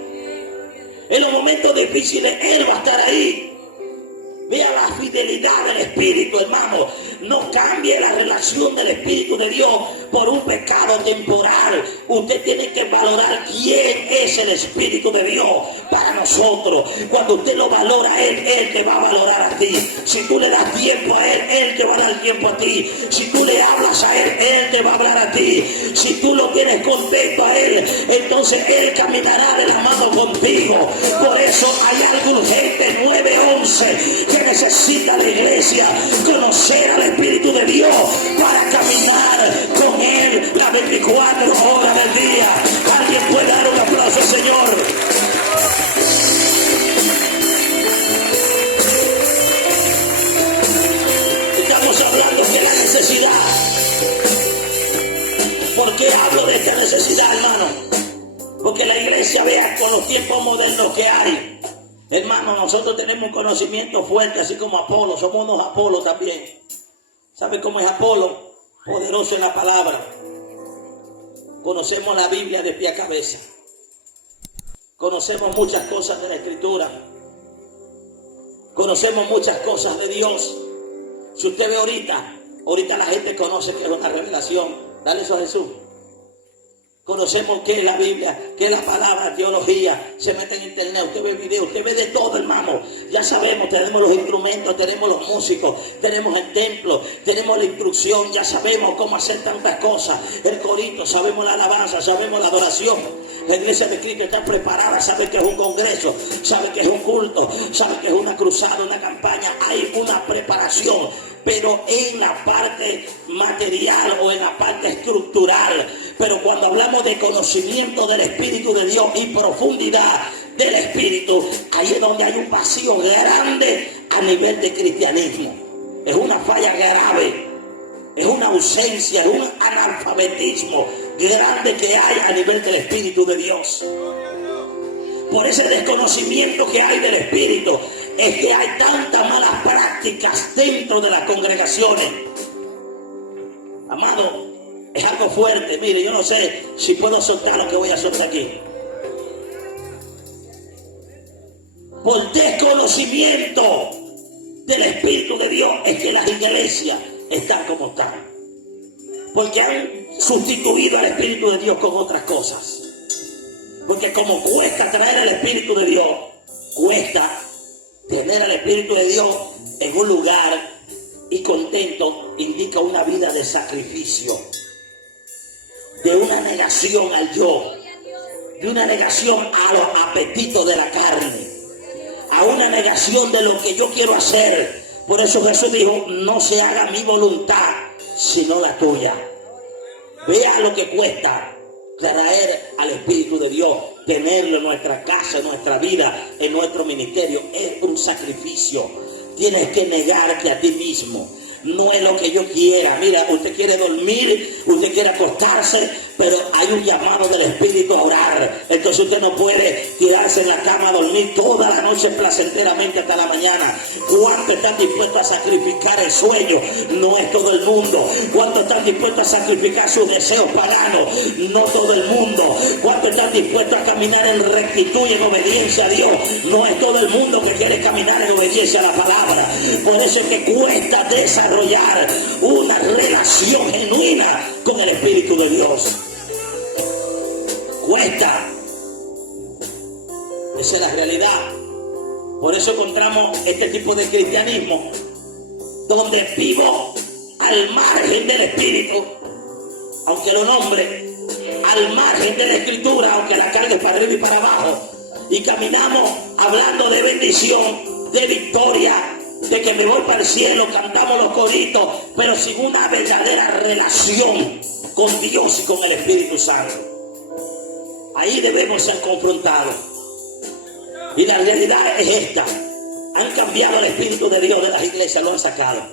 En los momentos difíciles Él va a estar ahí. Vea la fidelidad del Espíritu, hermano. No cambie la relación del Espíritu de Dios por un pecado temporal. Usted tiene que valorar quién es el Espíritu de Dios para nosotros. Cuando usted lo valora a Él, Él te va a valorar a ti. Si tú le das tiempo a Él, Él te va a dar tiempo a ti. Si tú le hablas a Él, Él te va a hablar a ti. Si tú lo tienes contento a Él, entonces Él caminará de la mano contigo. Por eso hay algo urgente, 9:11, que necesita la iglesia conocer al Espíritu de Dios para caminar con Él las 24 horas del día. Alguien puede dar un aplauso al Señor. Estamos hablando de la necesidad. ¿Por qué hablo de esta necesidad, hermano? Porque la iglesia vea con los tiempos modernos que hay. Hermano, nosotros tenemos un conocimiento fuerte, así como Apolo. Somos unos Apolo también. ¿Sabe cómo es Apolo? Poderoso en la palabra. Conocemos la Biblia de pie a cabeza. Conocemos muchas cosas de la Escritura. Conocemos muchas cosas de Dios. Si usted ve ahorita la gente conoce que es una revelación. Dale eso a Jesús. Conocemos qué es la Biblia, qué es la palabra, teología. Se mete en internet, usted ve videos, usted ve de todo, hermano. Ya sabemos, tenemos los instrumentos, tenemos los músicos, tenemos el templo, tenemos la instrucción, ya sabemos cómo hacer tantas cosas. El corito, sabemos la alabanza, sabemos la adoración. La iglesia de Cristo está preparada, sabe que es un congreso, sabe que es un culto, sabe que es una cruzada, una campaña. Hay una preparación, pero en la parte material o en la parte estructural. Pero cuando hablamos de conocimiento del Espíritu de Dios y profundidad del Espíritu, ahí es donde hay un vacío grande a nivel de cristianismo. Es una falla grave, es una ausencia, es un analfabetismo grande que hay a nivel del Espíritu de Dios. Por ese desconocimiento que hay del Espíritu, es que hay tantas malas prácticas dentro de las congregaciones. Amado, es algo fuerte. Mire, yo no sé si puedo soltar lo que voy a soltar aquí. Por desconocimiento del Espíritu de Dios es que las iglesias están como están. Porque han sustituido al Espíritu de Dios con otras cosas. Porque como cuesta traer al Espíritu de Dios, cuesta tener al Espíritu de Dios en un lugar, y contento indica una vida de sacrificio, de una negación al yo, de una negación a los apetitos de la carne, a una negación de lo que yo quiero hacer. Por eso Jesús dijo: no se haga mi voluntad sino la tuya. Vea lo que cuesta traer al Espíritu de Dios, tenerlo en nuestra casa, en nuestra vida, en nuestro ministerio. Es un sacrificio. Tienes que negarte a ti mismo. No es lo que yo quiera. Mira, usted quiere dormir, usted quiere acostarse, pero hay un llamado del Espíritu a orar. Entonces usted no puede tirarse en la cama a dormir toda la noche placenteramente hasta la mañana. ¿Cuánto están dispuestos a sacrificar el sueño? No es todo el mundo. ¿Cuánto están dispuestos a sacrificar sus deseos paganos? No todo el mundo. ¿Cuánto están dispuestos a caminar en rectitud y en obediencia a Dios? No es todo el mundo que quiere caminar en obediencia a la palabra. Por eso es que cuesta desarrollar una relación genuina con el Espíritu de Dios. Cuesta. Esa es la realidad. Por eso encontramos este tipo de cristianismo donde vivo al margen del Espíritu, aunque lo nombre, al margen de la Escritura, aunque la cargue para arriba y para abajo, y caminamos hablando de bendición, de victoria, de que me voy para el cielo, cantamos los coritos, pero sin una verdadera relación con Dios y con el Espíritu Santo. Ahí debemos ser confrontados. Y la realidad es esta: han cambiado el Espíritu de Dios de las iglesias, lo han sacado.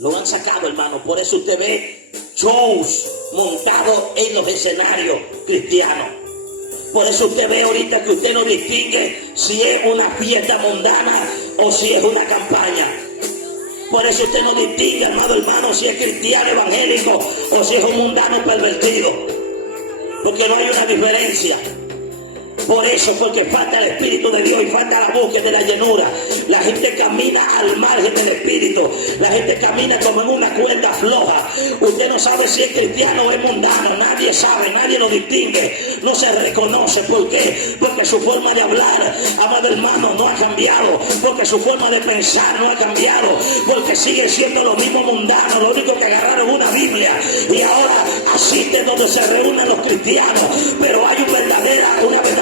Lo han sacado, hermano. Por eso usted ve shows montados en los escenarios cristianos. Por eso usted ve ahorita que usted no distingue si es una fiesta mundana o si es una campaña. Por eso usted no distingue, hermano, si es cristiano evangélico o si es un mundano pervertido. Porque no hay una diferencia. Por eso, porque falta el Espíritu de Dios y falta la búsqueda de la llenura. La gente camina al margen del Espíritu. La gente camina como en una cuerda floja. Usted no sabe si es cristiano o es mundano. Nadie sabe, nadie lo distingue. No se reconoce. ¿Por qué? Porque su forma de hablar, amado hermano, no ha cambiado. Porque su forma de pensar no ha cambiado. Porque sigue siendo lo mismo mundano. Lo único que agarraron una Biblia y ahora asisten donde se reúnen los cristianos. Pero hay una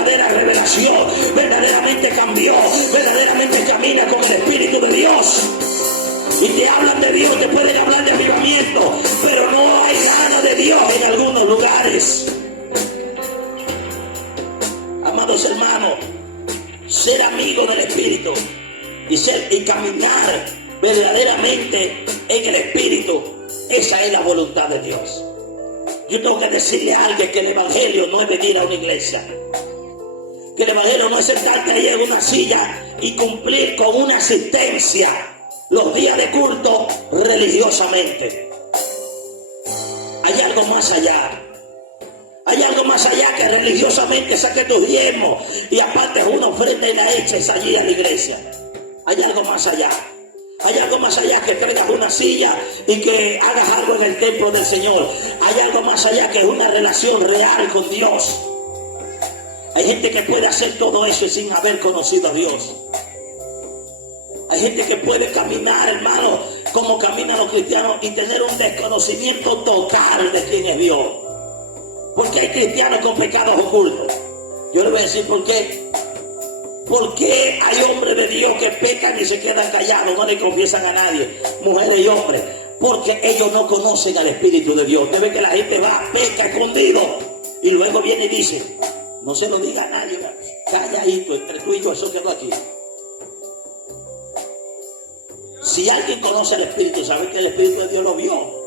verdadera revelación, verdaderamente cambió, verdaderamente camina con el Espíritu de Dios. Y te hablan de Dios, te pueden hablar de avivamiento, pero no hay nada de Dios en algunos lugares. Amados hermanos, ser amigo del Espíritu y caminar verdaderamente en el Espíritu, esa es la voluntad de Dios. Yo tengo que decirle a alguien que el evangelio no es venir a una iglesia. Que el evangelio no es sentarte ahí en una silla y cumplir con una asistencia los días de culto religiosamente. Hay algo más allá. Hay algo más allá que religiosamente saques tus diezmos y aparte una ofrenda y la eches allí a la iglesia. Hay algo más allá. Hay algo más allá que traigas una silla y que hagas algo en el templo del Señor. Hay algo más allá que una relación real con Dios. Hay gente que puede hacer todo eso sin haber conocido a Dios. Hay gente que puede caminar, hermano, como caminan los cristianos y tener un desconocimiento total de quién es Dios. Porque hay cristianos con pecados ocultos. Yo le voy a decir por qué. ¿Por qué hay hombres de Dios que pecan y se quedan callados, no le confiesan a nadie, mujeres y hombres? Porque ellos no conocen al Espíritu de Dios. Usted ve que la gente va, peca escondido y luego viene y dice: no se lo diga a nadie, calladito, entre tú y yo, eso quedó aquí. Si alguien conoce al Espíritu, sabe que el Espíritu de Dios lo vio.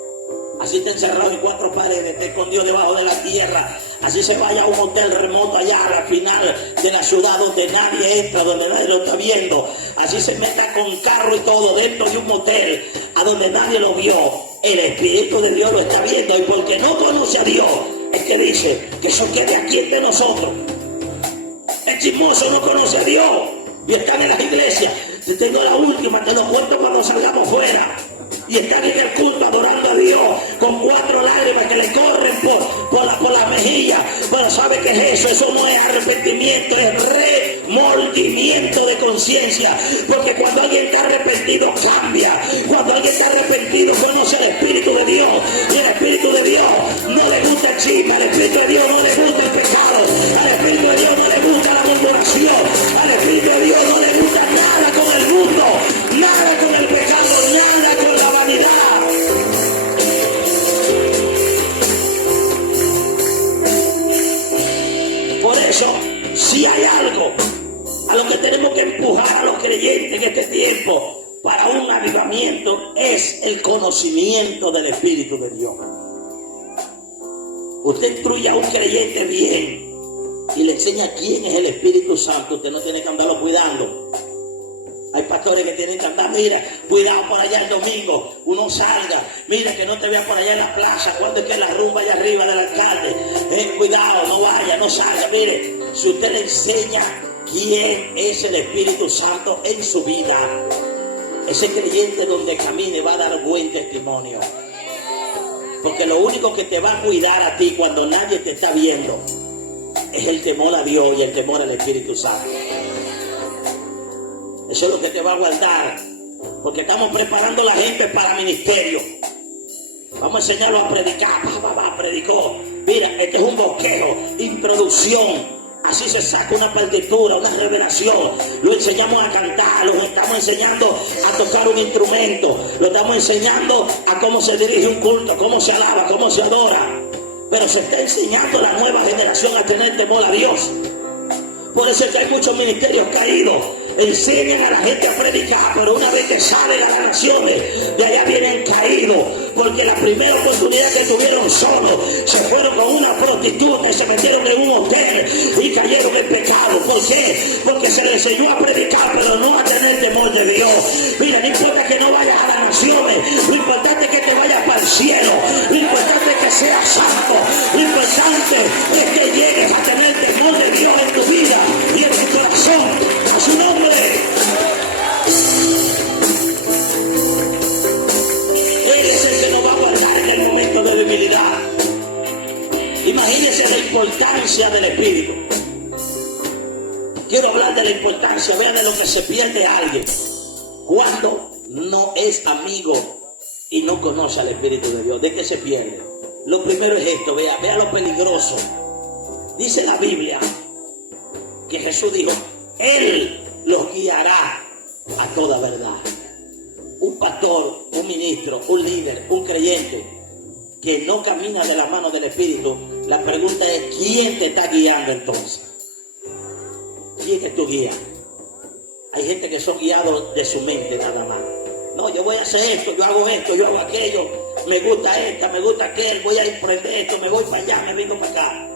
Así está encerrado en 4 paredes, está escondido debajo de la tierra. Así se vaya a un hotel remoto allá a la final de la ciudad donde nadie entra, donde nadie lo está viendo. Así se meta con carro y todo dentro de un motel a donde nadie lo vio. El Espíritu de Dios lo está viendo, y porque no conoce a Dios es que dice que eso quede aquí entre nosotros. El chismoso no conoce a Dios y están en las iglesias Te tengo la última, te lo cuento cuando salgamos fuera. Y están en el culto adorando a Dios con 4 lágrimas que le corren por la mejilla. Pero ¿sabe qué es eso? Eso no es arrepentimiento, es remordimiento de conciencia. Porque cuando alguien está arrepentido cambia. Cuando alguien está arrepentido conoce el Espíritu de Dios. Y el Espíritu de Dios no le gusta el chisme, al Espíritu de Dios no le gusta el pecado, al Espíritu de Dios no le gusta la murmuración, al Espíritu de Dios no le gusta nada con el mundo, nada con el pecado, nada con la vanidad. Por eso, si hay algo a lo que tenemos que empujar a los creyentes en este tiempo para un avivamiento, es el conocimiento del Espíritu de Dios. Usted instruye a un creyente bien y le enseña quién es el Espíritu Santo. Usted no tiene que andarlo cuidando. Hay pastores que tienen que andar, mira, cuidado por allá el domingo, uno salga, mira que no te vea por allá en la plaza, cuando es que la rumba allá arriba del alcalde, cuidado, no vaya, no salga. Mire, si usted le enseña quién es el Espíritu Santo en su vida, ese creyente donde camine va a dar buen testimonio. Porque lo único que te va a cuidar a ti cuando nadie te está viendo es el temor a Dios y el temor al Espíritu Santo. Eso es lo que te va a guardar. Porque estamos preparando a la gente para ministerio. Vamos a enseñarlo a predicar. Predicó. Mira, este es un bosquejo, introducción. Así se saca una partitura, una revelación. Lo enseñamos a cantar, lo estamos enseñando a tocar un instrumento. Lo estamos enseñando a cómo se dirige un culto, cómo se alaba, cómo se adora. Pero se está enseñando a la nueva generación a tener temor a Dios. Por eso es que hay muchos ministerios caídos. Enseñan a la gente a predicar, pero una vez que salen a las naciones, de allá vienen caídos, porque la primera oportunidad que tuvieron solos, se fueron con una prostituta y se metieron en un hotel y cayeron en pecado. ¿Por qué? Porque se les enseñó a predicar, pero no a tener temor de Dios. Mira, no importa que no vayas a las naciones, lo importante es que te vayas para el cielo, lo importante es que seas santo, lo importante es que llegues a tener temor de Dios en tu vida y en tu corazón. A su nombre. Él es el que nos va a guardar en el momento de debilidad. Imagínense la importancia del Espíritu. Quiero hablar de la importancia, vean de lo que se pierde alguien cuando no es amigo y no conoce al Espíritu de Dios. ¿De qué se pierde? Lo primero es esto, vea lo peligroso. Dice la Biblia que Jesús dijo: Él los guiará a toda verdad. Un pastor, un ministro, un líder, un creyente que no camina de la mano del Espíritu, la pregunta es: ¿quién te está guiando entonces? ¿Quién es tu guía? Hay gente que son guiados de su mente nada más. No, yo voy a hacer esto, yo hago esto, yo hago aquello, me gusta esta, me gusta aquel, voy a emprender esto, me voy para allá, me vengo para acá.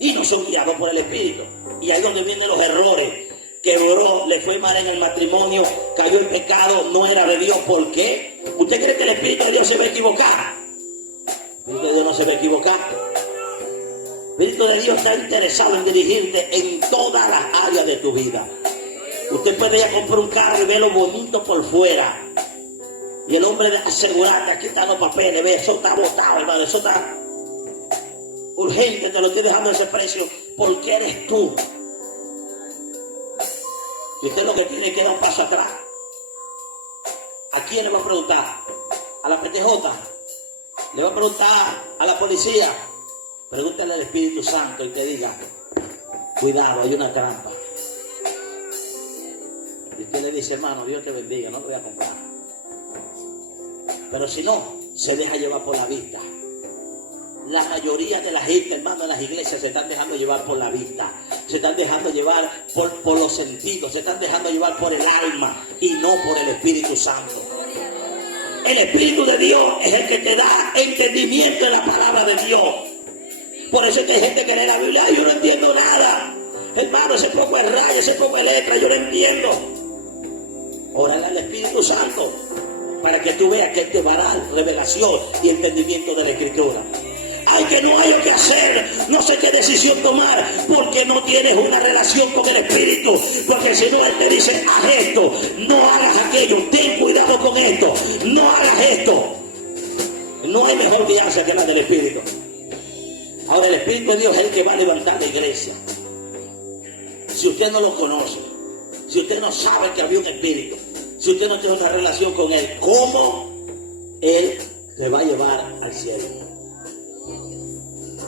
Y no son guiados por el Espíritu. Y ahí es donde vienen los errores. Quebró, le fue mal en el matrimonio, cayó en pecado, no era de Dios. ¿Por qué? ¿Usted cree que el Espíritu de Dios se va a equivocar? El Espíritu de Dios no se va a equivocar. El Espíritu de Dios está interesado en dirigirte en todas las áreas de tu vida. Usted puede ir a comprar un carro y ver lo bonito por fuera. Y el hombre de asegurarte, aquí están los papeles, ve, eso está botado, hermano, eso está urgente, te lo estoy dejando a ese precio, porque eres tú. Y usted lo que tiene que dar un paso atrás. ¿A quién le va a preguntar? ¿A la PTJ? ¿Le va a preguntar a la policía? Pregúntale al Espíritu Santo y te diga: cuidado, hay una trampa. Y usted le dice: hermano, Dios te bendiga, no lo voy a comprar. Pero si no, se deja llevar por la vista. La mayoría de la gente, hermano, en las iglesias se están dejando llevar por la vista, se están dejando llevar por los sentidos, se están dejando llevar por el alma y no por el Espíritu Santo. El Espíritu de Dios es el que te da entendimiento de la palabra de Dios. Por eso es que hay gente que lee la Biblia: ay, yo no entiendo nada, hermano, ese poco de raya, ese poco de letra, yo no entiendo. Órale al Espíritu Santo para que tú veas que Él te va a dar revelación y entendimiento de la Escritura. Ay, que no hay qué hacer, no sé qué decisión tomar, porque no tienes una relación con el Espíritu. Porque si no, Él te dice, haz esto, no hagas aquello, ten cuidado con esto, no hagas esto. No hay mejor guianza que la del Espíritu. Ahora, el Espíritu de Dios es el que va a levantar la iglesia. Si usted no lo conoce, si usted no sabe que había un Espíritu, si usted no tiene una relación con Él, ¿cómo Él te va a llevar al cielo?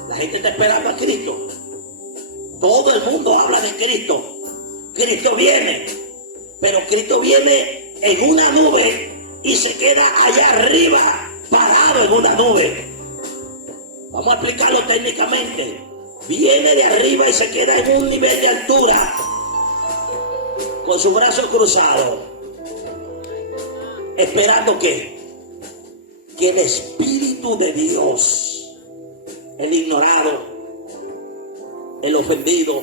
La gente está esperando a Cristo. Todo el mundo habla de Cristo. Cristo viene, pero Cristo viene en una nube y se queda allá arriba, parado en una nube. Vamos a explicarlo técnicamente. Viene de arriba y se queda en un nivel de altura, con su brazo cruzado, esperando que el Espíritu de Dios, el ignorado, el ofendido,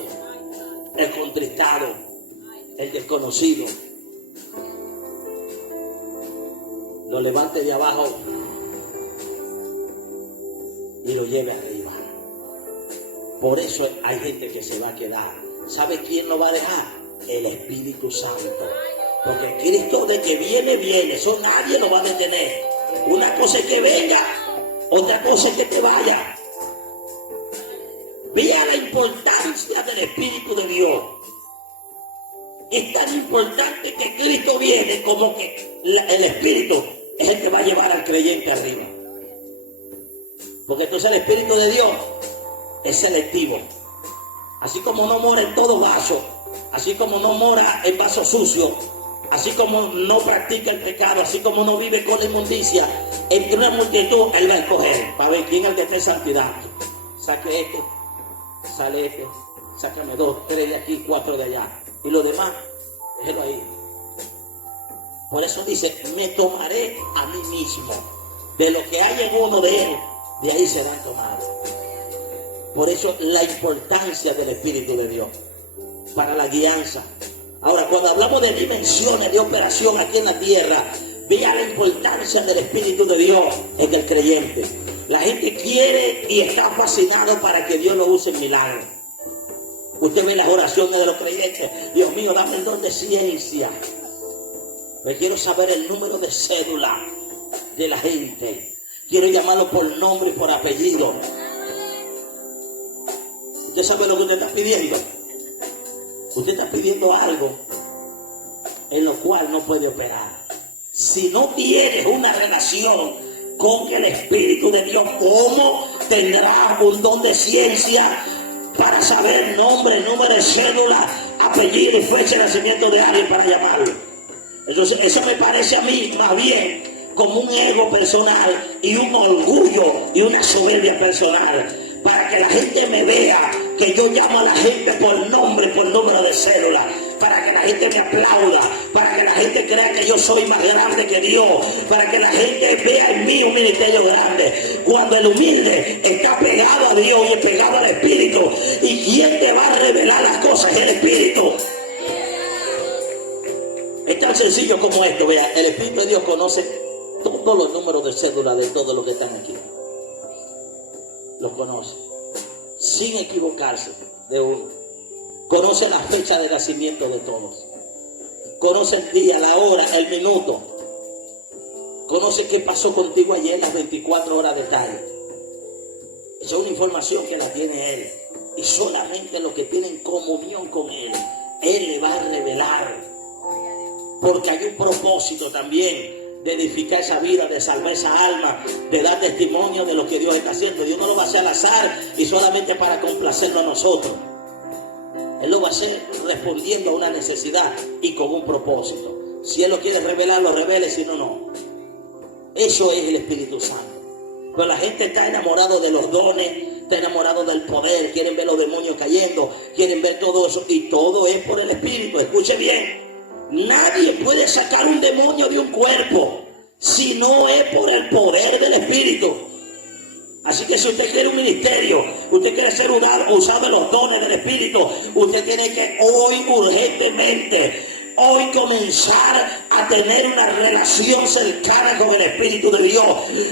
el contristado, el desconocido, lo levante de abajo y lo lleve arriba. Por eso hay gente que se va a quedar. ¿Sabe quién lo va a dejar? El Espíritu Santo. Porque Cristo de que viene, viene. Eso nadie lo va a detener. Una cosa es que venga, otra cosa es que te vaya. Vea la importancia del Espíritu de Dios. Es tan importante que Cristo viene como que el Espíritu es el que va a llevar al creyente arriba. Porque entonces el Espíritu de Dios es selectivo. Así como no mora en todo vaso, así como no mora en vaso sucio, así como no practica el pecado, así como no vive con la inmundicia, entre una multitud Él va a escoger para ver quién es el que está en santidad. Saque este, sale este, sácame 2, 3 de aquí, 4 de allá, y lo demás, déjelo ahí. Por eso dice, me tomaré a mí mismo. De lo que hay en uno de Él, de ahí serán tomados. Por eso la importancia del Espíritu de Dios para la guianza. Ahora, cuando hablamos de dimensiones de operación aquí en la tierra, vea la importancia del Espíritu de Dios en el creyente. La gente quiere y está fascinado para que Dios lo use en milagros. Usted ve las oraciones de los creyentes. Dios mío, dame el don de ciencia. Me quiero saber el número de cédula de la gente. Quiero llamarlo por nombre y por apellido. ¿Usted sabe lo que usted está pidiendo? Usted está pidiendo algo en lo cual no puede operar. Si no tienes una relación con el Espíritu de Dios, ¿cómo tendrás un don de ciencia para saber nombre, número de cédula, apellido y fecha de nacimiento de alguien para llamarlo? Entonces, eso me parece a mí más bien como un ego personal y un orgullo y una soberbia personal, para que la gente me vea que yo llamo a la gente por nombre, por número de cédula, para que la gente me aplauda, para que la gente crea que yo soy más grande que Dios, para que la gente vea en mí un ministerio grande. Cuando el humilde está pegado a Dios y pegado al Espíritu, ¿y quién te va a revelar las cosas? El Espíritu. Es tan sencillo como esto, vea, el Espíritu de Dios conoce todos los números de cédula de todos los que están aquí. Los conoce, sin equivocarse de uno. Conoce la fecha de nacimiento de todos. Conoce el día, la hora, el minuto. Conoce qué pasó contigo ayer, las 24 horas de tarde. Esa es una información que la tiene Él. Y solamente los que tienen comunión con Él, Él le va a revelar. Porque hay un propósito también de edificar esa vida, de salvar esa alma, de dar testimonio de lo que Dios está haciendo. Dios no lo va a hacer al azar y solamente para complacerlo a nosotros. Él lo va a hacer respondiendo a una necesidad y con un propósito. Si Él lo quiere revelar, lo revele, si no, no. Eso es el Espíritu Santo. Pero la gente está enamorada de los dones, está enamorado del poder, quieren ver los demonios cayendo, quieren ver todo eso, y todo es por el Espíritu. Escuche bien. Nadie puede sacar un demonio de un cuerpo si no es por el poder del Espíritu. Así que si usted quiere un ministerio, usted quiere ser usado en los dones del Espíritu, usted tiene que hoy urgentemente hoy comenzar a tener una relación cercana con el Espíritu de Dios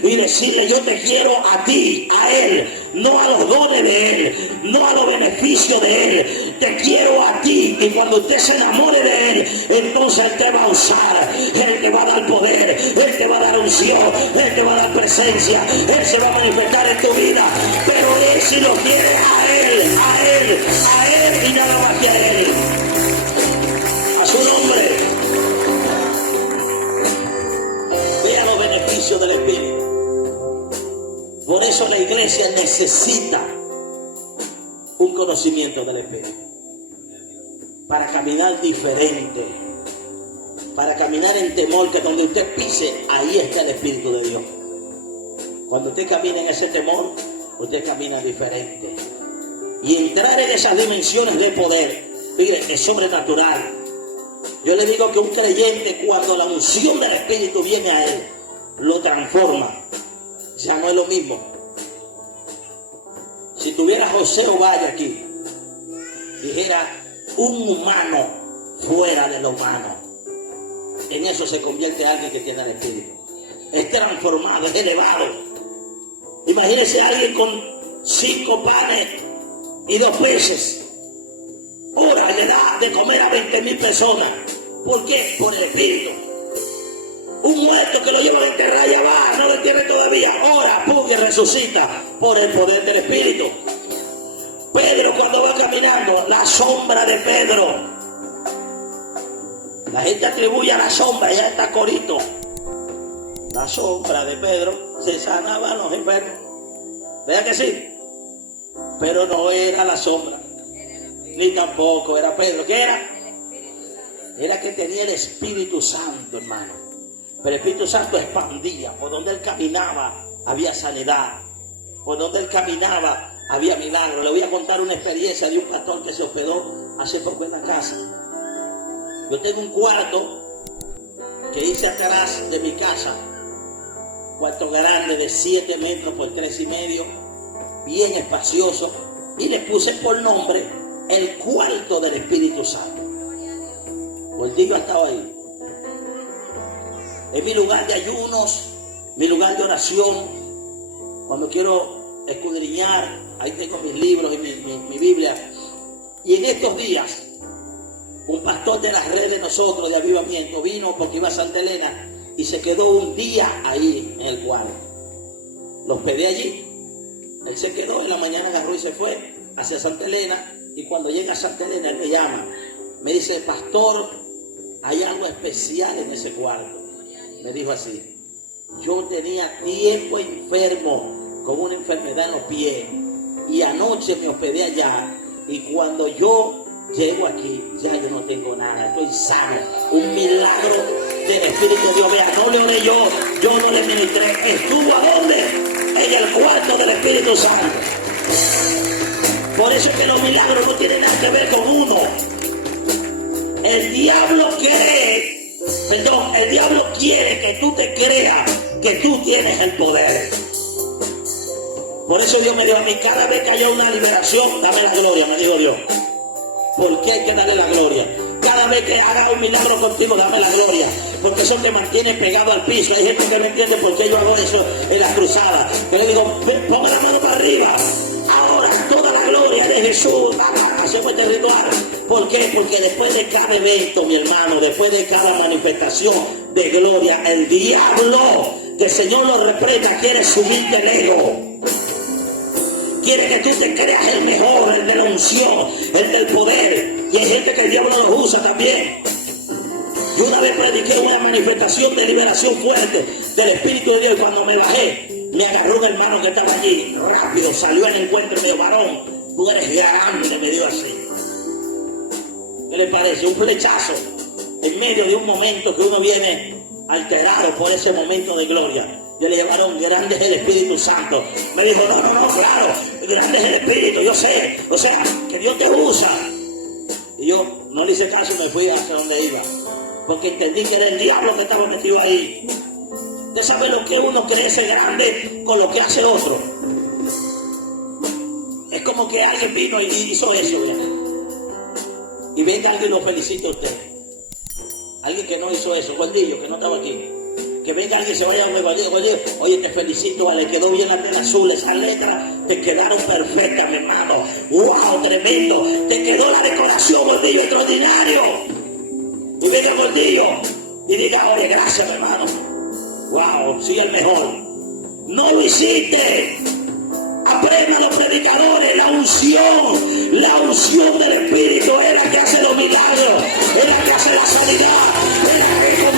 y decirle: yo te quiero a ti, a Él, no a los dones de Él, no a los beneficios de Él, te quiero a ti. Y cuando usted se enamore de Él, entonces Él te va a usar, Él te va a dar poder, Él te va a dar unción, Él te va a dar presencia, Él se va a manifestar en tu vida. Pero Él, si lo quiere a Él, a Él, a Él y nada más que a Él. A su nombre. Vea los beneficios del Espíritu. Por eso la iglesia necesita un conocimiento del Espíritu, para caminar diferente, para caminar en temor, que donde usted pise, ahí está el Espíritu de Dios. Cuando usted camina en ese temor, usted camina diferente. Y entrar en esas dimensiones de poder, mire, es sobrenatural. Yo le digo que un creyente, cuando la unción del Espíritu viene a él, lo transforma. Ya no es lo mismo. Si tuviera José Ovalle aquí, dijera: un humano fuera de lo humano, en eso se convierte alguien que tiene el Espíritu. Es transformado, es elevado. Imagínese a alguien con 5 panes y 2 peces. Ahora le da de comer a 20,000 personas. ¿Por qué? Por el Espíritu. Un muerto que lo llevan a enterrar, ya va, no lo entiende todavía. Ora, pum, y resucita por el poder del Espíritu. Pedro, cuando va caminando, la sombra de Pedro. La gente atribuye a la sombra, ya está Corito. La sombra de Pedro se sanaban los enfermos. ¿Verdad que sí? Pero no era la sombra, ni tampoco era Pedro. ¿Qué era? Era que tenía el Espíritu Santo, hermano. Pero el Espíritu Santo expandía. Por donde él caminaba había sanidad. Por donde él caminaba había milagro. Le voy a contar una experiencia de un pastor que se hospedó hace poco en la casa. Yo tengo un cuarto que hice atrás de mi casa. Cuarto grande de 7 metros por 3,5. Bien espacioso. Y le puse por nombre el cuarto del Espíritu Santo. Porque yo estaba ahí. Es mi lugar de ayunos, mi lugar de oración. Cuando quiero escudriñar, ahí tengo mis libros y mi Biblia. Y en estos días, un pastor de las redes de nosotros, de avivamiento, vino porque iba a Santa Elena y se quedó un día ahí en el cuarto. Lo hospedé allí. Él se quedó, en la mañana agarró y se fue hacia Santa Elena. Y cuando llega a Santa Elena, él me llama. Me dice: pastor, hay algo especial en ese cuarto. Me dijo así: yo tenía tiempo enfermo con una enfermedad en los pies y anoche me hospedé allá, y cuando yo llego aquí ya yo no tengo nada, estoy sano. Un milagro del Espíritu de Dios. Vea, no le oré yo no le ministré. ¿Estuvo a dónde? En el cuarto del Espíritu Santo. Por eso es que los milagros no tienen nada que ver con uno. El diablo quiere que tú te creas que tú tienes el poder. Por eso Dios me dijo a mí: cada vez que haya una liberación, dame la gloria, me dijo Dios. ¿Por qué hay que darle la gloria? Cada vez que haga un milagro contigo, dame la gloria. Porque eso te mantiene pegado al piso. Hay gente que no entiende por qué yo hago eso en las cruzadas. Yo le digo: ponga la mano para arriba. Ahora toda la gloria de Jesús. Hacemos este ritual. ¿Por qué? Porque después de cada evento, mi hermano, después de cada manifestación de gloria, el diablo, que el Señor lo reprenda, quiere subirte el ego. Quiere que tú te creas el mejor, el de la unción, el del poder. Y hay gente que el diablo los usa también. Yo una vez prediqué una manifestación de liberación fuerte del Espíritu de Dios, y cuando me bajé, me agarró un hermano que estaba allí. Rápido salió al encuentro y me dijo: varón, tú eres grande, me dio así. ¿Qué le parece? Un flechazo en medio de un momento que uno viene alterado por ese momento de gloria. Yo le dije: varón, grande es el Espíritu Santo. Me dijo: no, claro, grande es el Espíritu, yo sé. O sea, que Dios te usa. Y yo no le hice caso y me fui hacia donde iba. Porque entendí que era el diablo que estaba metido ahí. Usted sabe lo que uno crece grande con lo que hace otro. Es como que alguien vino y hizo eso, ¿verdad? Y venga alguien y lo felicita a usted. Alguien que no hizo eso, Gordillo, que no estaba aquí. Que venga alguien, se vaya a ver, Gordillo, oye, te felicito, le quedó bien la tela azul, esas letras te quedaron perfectas, mi hermano. ¡Wow! Tremendo. Te quedó la decoración, Gordillo, extraordinario. Y venga Gordillo y diga, oye, gracias, mi hermano. ¡Wow! Soy el mejor. No lo hiciste. Aprendan los predicadores, la unción del Espíritu es la que hace los milagros, es la que hace la sanidad, es la que